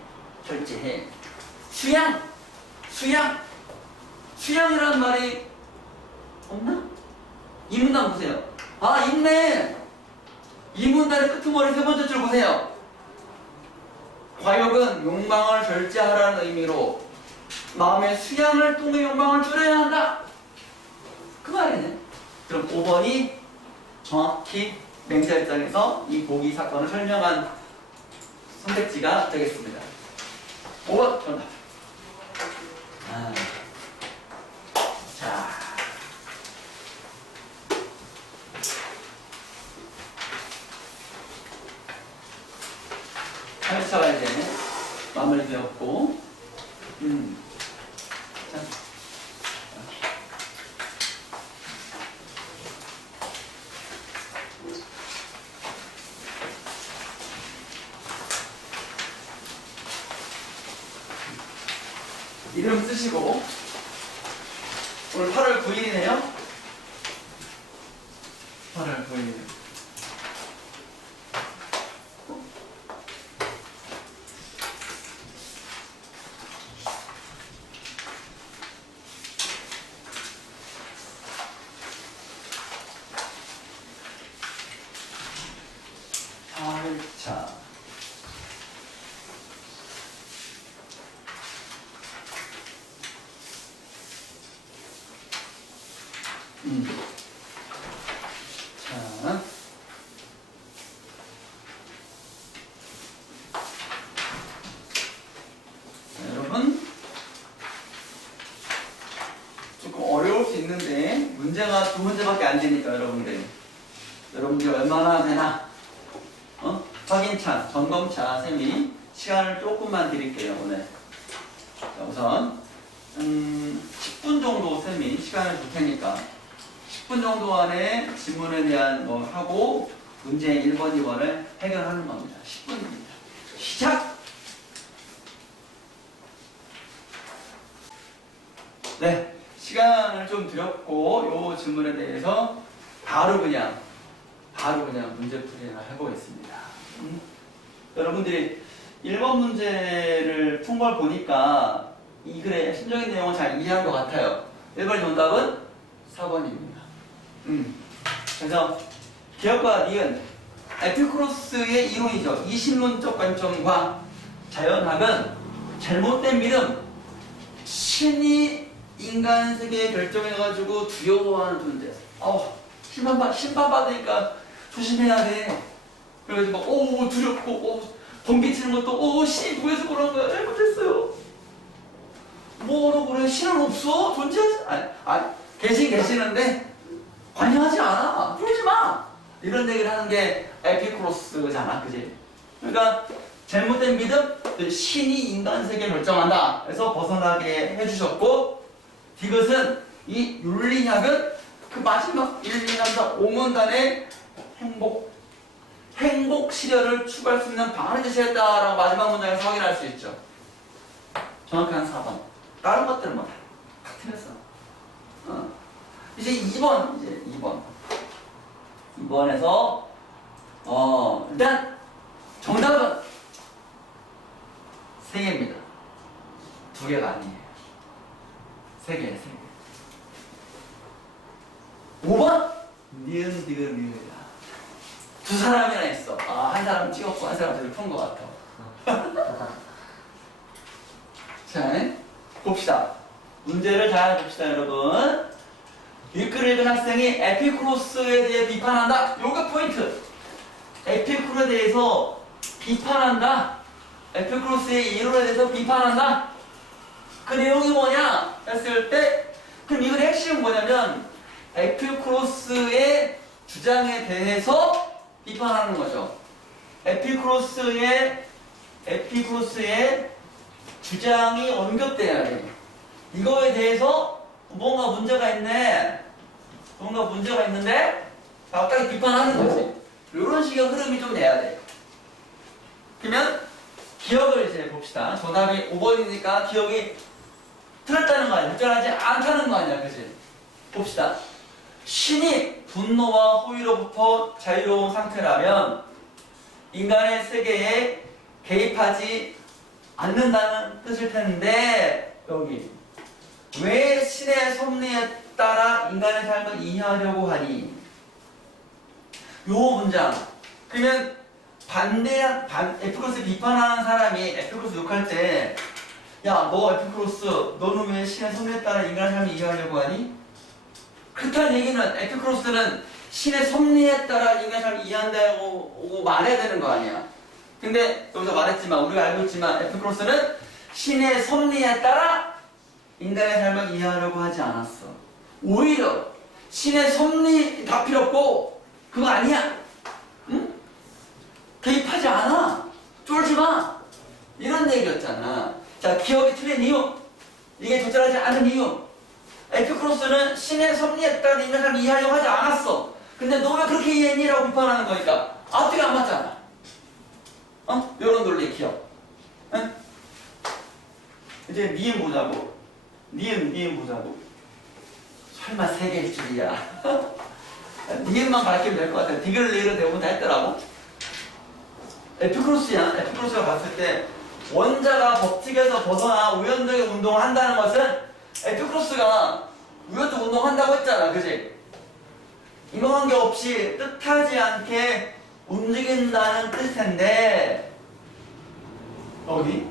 수양이라는 말이 없나? 이 문단 보세요. 아, 있네. 이 문단의 끄트머리 세 번째 줄 보세요. 과욕은 욕망을 절제하라는 의미로 마음의 수양을 통해 욕망을 줄여야 한다. 그 말이네. 그럼 5번이 정확히 맹자 입장에서 이 고기 사건을 설명한 선택지가 되겠습니다. 5번 정답. 자. 펼쳐가 이제 마무리되었고, 자. 이름 쓰시고, 오늘 8월 9일이네요. 8월 9일. 자. 자. 여러분. 조금 어려울 수 있는데, 문제가 2문제밖에 안 되니까, 여러분들이 얼마나 되나? 확인차, 점검차, 쌤이 시간을 조금만 드릴게요, 오늘. 자, 우선, 10분 정도 쌤이 시간을 줄 테니까, 10분 정도 안에 지문에 대한 거 하고, 문제 1번, 2번을 해결하는 겁니다. 10분입니다. 시작! 네, 시간을 좀 드렸고, 요 질문에 대해서 바로 그냥 문제풀이를 해보겠습니다. 여러분들이 1번 문제를 푼 걸 보니까 이 글의 심적인 내용을 잘 이해한 것 같아요. 1번 정답은 4번입니다. 그래서 기억과 니은, 에피쿠로스의 이론이죠. 이신론적 관점과 자연학은 잘못된 믿음, 신이 인간 세계에 결정해가지고 두려워하는 존재. 심판받으니까 조심해야 돼. 그래가지고 막, 두렵고, 번개치는 것도, 누구에서 그런 거야? 잘못했어요. 뭐로 그래? 신은 없어? 존재하지? 계시는데, 관여하지 않아. 그러지 마. 이런 얘기를 하는 게 에피쿠로스잖아. 그지? 그러니까, 잘못된 믿음, 신이 인간 세계를 결정한다. 그래서 벗어나게 해주셨고, 디귿은 이 윤리학은 그 마지막 1, 2, 3, 4, 5문단의 행복 시련을 추구할 수 있는 방안을 제시했다라고 마지막 문장에서 확인할 수 있죠. 정확한 4번. 다른 것들은 뭐 다 틀렸어. 이제 2번. 2번에서 일단 정답은 3개입니다. 2개가 아니에요. 3개. 5번? 니은, 디귿, 리을이야. 2사람이나 있어. 한 사람 찍었고 한 사람 저기 푼것 같아. 자, 봅시다. 문제를 잘 봅시다, 여러분. 이 글을 읽은 학생이 에피쿠로스에 대해 비판한다. 요게 포인트. 에피쿠로스에 대해서 비판한다. 에피쿠로스의 이론에 대해서 비판한다. 그 내용이 뭐냐 했을 때, 그럼 이 글의 핵심은 뭐냐면 에피쿠로스의 주장에 대해서 비판하는 거죠. 에피쿠로스의 주장이 언급돼야 돼. 이거에 대해서 뭔가 문제가 있는데 갑자기 비판하는 거지. 이런 식의 흐름이 좀 돼야 돼. 그러면 기억을 이제 봅시다. 정답이 5번이니까 기억이 틀렸다는 거 아니야. 적절하지 않다는 거 아니야. 그치? 봅시다. 신이 분노와 호의로부터 자유로운 상태라면 인간의 세계에 개입하지 않는다는 뜻일 텐데 여기 왜 신의 섭리에 따라 인간의 삶을 이해하려고 하니? 요 문장. 그러면 에피크로스 비판하는 사람이 에피크로스 욕할 때, 야, 너 에피크로스, 너는 왜 신의 섭리에 따라 인간의 삶을 이해하려고 하니? 그렇다는 얘기는 에피크로스는 신의 섭리에 따라 인간의 삶을 이해한다고 말해야 되는 거 아니야. 근데 여기서 말했지만, 우리가 알고 있지만 에피크로스는 신의 섭리에 따라 인간의 삶을 이해하려고 하지 않았어. 오히려 신의 섭리 다 필요 없고 그거 아니야. 응? 개입하지 않아. 쫄지 마. 이런 얘기였잖아. 자, 기억이 틀린 이유. 이게 적절하지 않은 이유. 에피크로스는 신의 섭리에 따라 인간의 삶을 이해하려고 하지 않았어. 근데 너 왜 그렇게 이해했니? 라고 비판하는 거니까 앞뒤가 안 맞잖아. 요런 논리 기억. 응? 이제 니은 보자고. 니은 보자고. 설마 3개일 줄이야. 니은만 가르치면 될 것 같아. 디글리를 대부분 다 했더라고. 에피크로스가 봤을 때 원자가 법칙에서 벗어나 우연적인 운동을 한다는 것은 에피크로스가 우연적 운동을 한다고 했잖아. 그지? 인과관계 없이 뜻하지 않게 움직인다는 뜻일 텐데 여기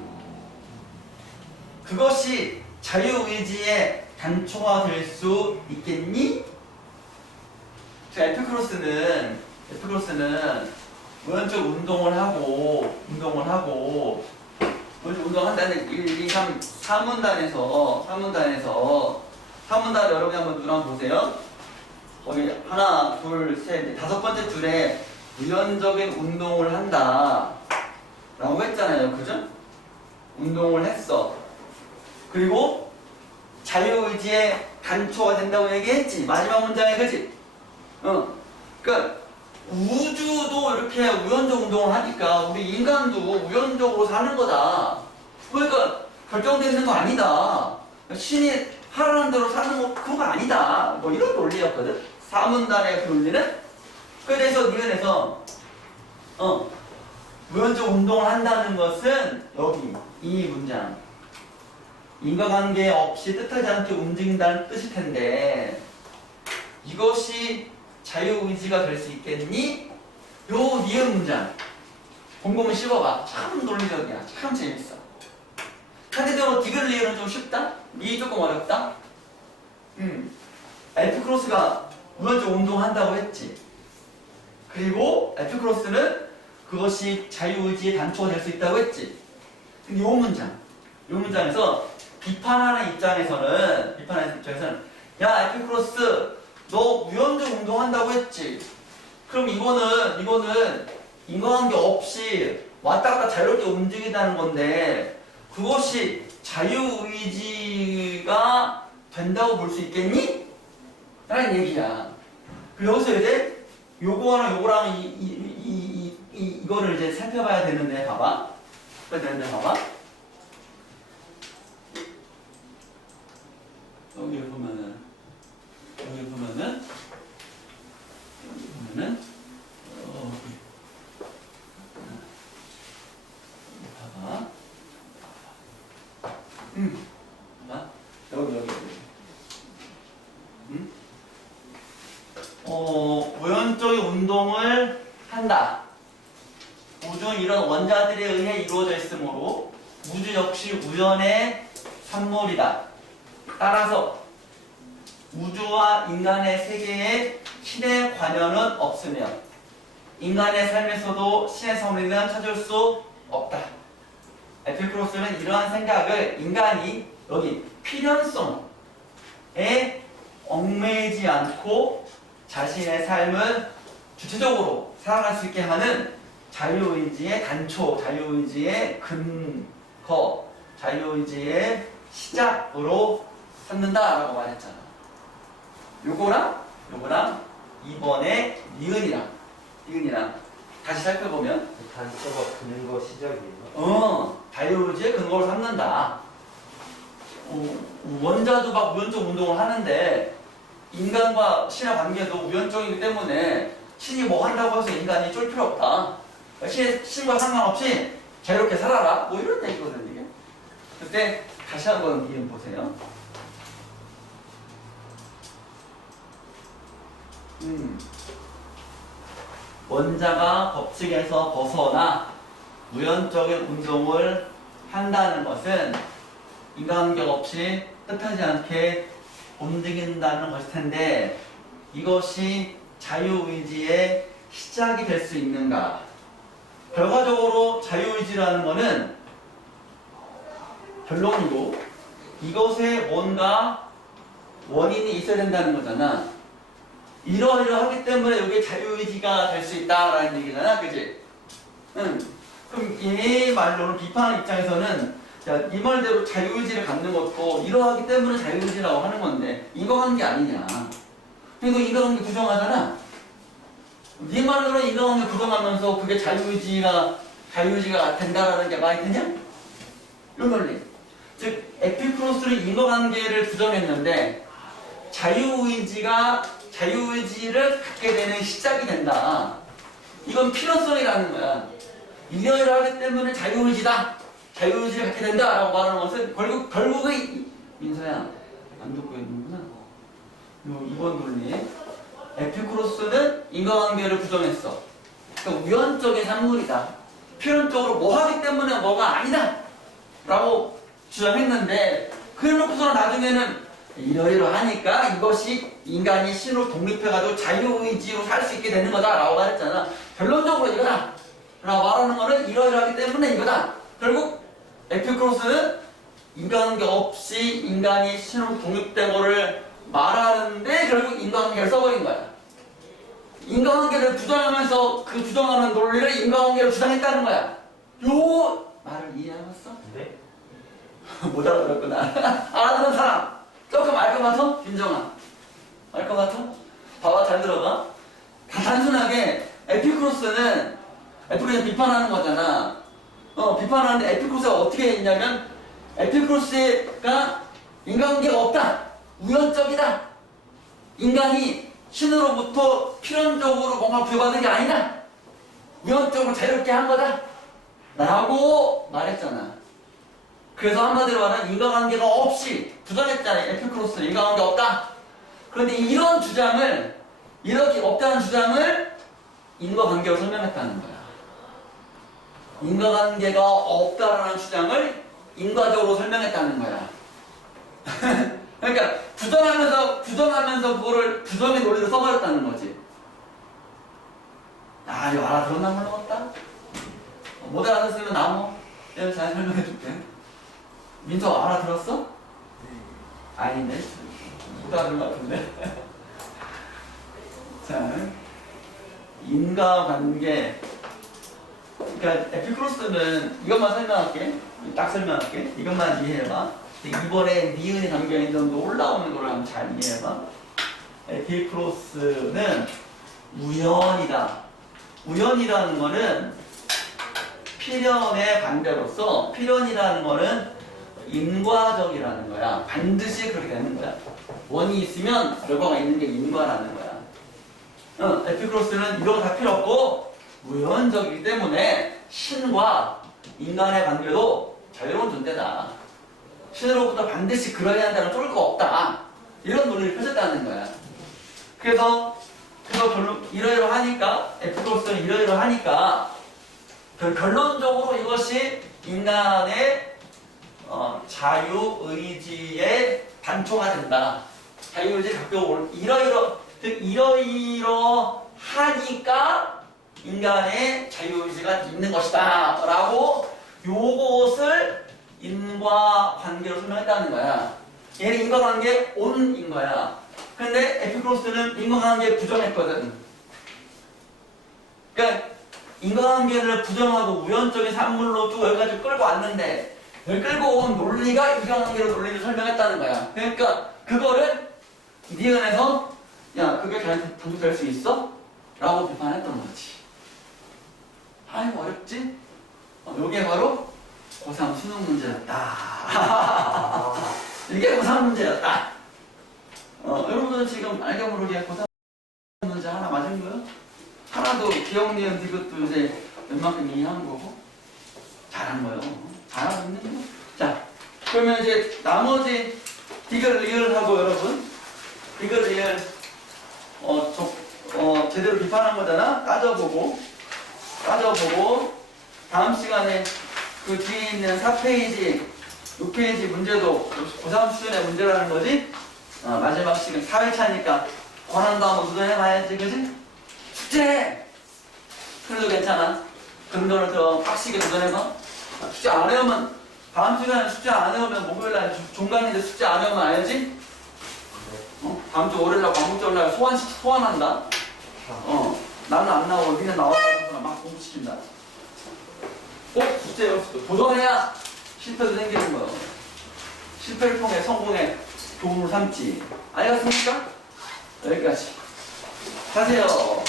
그것이 자유의지의 단초가 될 수 있겠니? 에피크로스는 우연적 운동을 하고 운동한다는 1, 2, 3, 4문단에서 3문단 여러분이 한번 눈 한번 보세요. 거기 하나, 둘, 셋, 5번째 줄에 우연적인 운동을 한다 라고 했잖아요. 그죠? 운동을 했어. 그리고 자유의지의 단초가 된다고 얘기했지. 마지막 문장에. 그지? 그러니까 우주도 이렇게 우연적 운동을 하니까 우리 인간도 우연적으로 사는 거다. 그러니까 결정되어 있는 거 아니다. 신이 하라는 대로 사는 거 그거 아니다. 뭐 이런 논리였거든. 4문단의 그 논리는. 그래서 니은에서 우연적 운동을 한다는 것은 여기 이 문장 인과관계 없이 뜻하지 않게 움직인다는 뜻일 텐데 이것이 자유의지가 될 수 있겠니? 요 니은 문장 곰곰이 씹어봐. 참 논리적이야. 참 재밌어. 한대적으로 디글리에는 좀 쉽다? 이 조금 어렵다? 에피크로스가 우연적 운동한다고 했지. 그리고 에피크로스는 그것이 자유의지의 단초가 될 수 있다고 했지. 근데 요 문장에서 비판하는 입장에서는 야 에피크로스 너 우연적 운동한다고 했지. 그럼 이거는 인과관계 없이 왔다 갔다 자유롭게 움직인다는 건데 그것이 자유의지가 된다고 볼 수 있겠니? 라는 얘기야. 그리고 여기서 이제 요거랑 요거랑 이거를 이제 살펴봐야 되는데 봐봐. 여기 보면은 봐봐. 봐봐. 여기. 우연적인 운동을 한다. 우주는 이런 원자들에 의해 이루어져 있으므로 우주 역시 우연의 산물이다. 따라서 우주와 인간의 세계에 신의 관여는 없으며 인간의 삶에서도 신의 섭리는 찾을 수 없다. 에피크로스는 이러한 생각을 인간이 여기 필연성에 얽매이지 않고 자신의 삶을 주체적으로 살아갈 수 있게 하는 자유의지의 단초, 자유의지의 근거, 자유의지의 시작으로 삼는다라고 말했잖아. 요거랑 2번의 니은이랑 다시 살펴보면 단초가 근거 시작이에요. 자유의지의 근거를 삼는다. 원자도 막 우연적 운동을 하는데 인간과 신의 관계도 우연적이기 때문에 신이 뭐 한다고 해서 인간이 쫄 필요 없다. 신과 상관없이 자유롭게 살아라. 뭐 이런 얘기거든 이게. 그때 다시 한번 이름 보세요. 원자가 법칙에서 벗어나 우연적인 운동을 한다는 것은 인과관계 없이 뜻하지 않게 움직인다는 것일 텐데 이것이 자유의지의 시작이 될 수 있는가? 결과적으로 자유의지라는 것은 결론이고 이것에 뭔가 원인이 있어야 된다는 거잖아. 이러이러하기 때문에 이게 자유의지가 될 수 있다라는 얘기잖아, 그지? 응. 그럼 얘 말로는 비판하는 입장에서는 야, 이 말대로 자유의지를 갖는 것도 이러하기 때문에 자유의지라고 하는 건데 인과관계 아니냐? 그리고 인과관계 부정하잖아. 네 말로는 인과관계 부정하면서 그게 자유의지가 된다라는 게 말이 되냐? 이 논리. 즉 에피쿠로스는 인과관계를 부정했는데 자유의지를 갖게 되는 시작이 된다. 이건 필연성이라는 거야. 이러이러하기 때문에 자유의지를 갖게 된다라고 말하는 것은 결국에 민서야 안 듣고 있는구나. 요 이번 논리. 에피쿠로스는 인과관계를 부정했어. 그러니까 우연적인 산물이다. 필연적으로 뭐 하기 때문에 뭐가 아니다. 라고 주장했는데 그래놓고서 나중에는 이러이러하니까 이것이 인간이 신으로 독립해가지고 자유의지로 살 수 있게 되는 거다 라고 말했잖아. 결론적으로 이거다 라고 말하는 거는 이러이러하기 때문에 이거다. 결국 에피쿠로스는 인과관계 없이 인간이 신으로 독립된 거를 말하는데 결국 인과관계를 써버린 거야. 인과관계를 부정하면서 그 부정하는 논리를 인과관계로 주장했다는 거야. 요 말을 이해하셨어? 네? 못 알아들었구나. 알아듣는 사람 조금 알 것 같아? 윤정아 알 것 같아? 봐봐 잘 들어봐. 단순하게 에피쿠로스는 비판하는 거잖아. 비판하는데 에피쿠로스가 어떻게 했냐면 에피쿠로스가 인간관계가 없다. 우연적이다. 인간이 신으로부터 필연적으로 뭔가 부여받은 게 아니다. 우연적으로 자유롭게 한 거다. 라고 말했잖아. 그래서 한마디로 말하면 인과관계가 없이 부정했잖아. 에피쿠로스는 인과관계 없다. 그런데 이런 주장을 이렇게 없다는 주장을 인과관계로 설명했다는 거야. 인과관계가 없다라는 주장을 인과적으로 설명했다는 거야. 그러니까 부정하면서 그거를 부정의 논리로 써버렸다는 거지. 아 이거 알아들었나 모르겠다. 못 알아들었으면 나무 내가 잘 설명해줄게. 민서 알아들었어? 아닌데? 못 알아들은 것 같은데? 자, 인과관계. 그러니까 에피쿠로스는 이것만 설명할게. 딱 설명할게. 이것만 이해해봐. 이번에 니은이 담겨있는 거 올라오는 걸 한번 잘 이해해봐. 에피쿠로스는 우연이다. 우연이라는 거는 필연의 반대로서 필연이라는 거는 인과적이라는 거야. 반드시 그렇게 되는 거야. 원이 있으면 결과가 있는 게 인과라는 거야. 에피쿠로스는 이런 거 다 필요 없고 우연적이기 때문에 신과 인간의 관계도 자유로운 존재다. 신으로부터 반드시 그러야 한다는 쫄 거 없다. 이런 논리를 펼쳤다는 거야. 그래서 결론 이러이러하니까 에피쿠로스는 이러이러하니까 결론적으로 이것이 인간의 자유의지의 단초가 된다. 자유의지 갖고 이러이러하니까 인간의 자유의지가 있는 것이다 라고 요것을 인과관계로 설명했다는 거야. 얘는 인과관계 온인 거야. 근데 에피쿠로스는 인과관계 부정했거든. 그러니까 인과관계를 부정하고 우연적인 산물로 쭉 여기까지 끌고 왔는데 여기 끌고 온 논리가 인과관계로 논리를 설명했다는 거야. 그러니까 그거를 니은에서 야 그게 단축될 수 있어? 라고 비판했던 거지. 아이고 어렵지? 요게 바로 고3 수능 문제였다. 이게 고3 문제였다. 여러분은 지금 알게 모르게 고3 문제 하나 맞은 거요? 하나도 기억, 니은, 디귿도 이제 웬만큼 이해한 거고 잘한 거요. 잘하고 있는 거. 자, 그러면 이제 나머지 디귿 리을하고 여러분 디귿 리을 제대로 비판한 거잖아. 따져보고 다음 시간에 그 뒤에 있는 4페이지 6페이지 문제도 고3 수준의 문제라는 거지. 마지막 시간 4회차니까 권한도 한번 도전해봐야지, 그지? 숙제! 그래도 괜찮아. 근거를 더 빡시게 도전해봐. 숙제 안 해오면 다음 시간에 숙제 안 해오면 목요일날 종강인데 숙제 안 해오면 알지? 다음 주 월요일날 광복절날 소환한다. 나는 안 나오고 니는 나와가지고 막 공부시킨다. 꼭 숙제 도전해야 실패도 생기는 거예요. 실패를 통해 성공에 도움을 삼지. 알겠습니까? 여기까지. 하세요.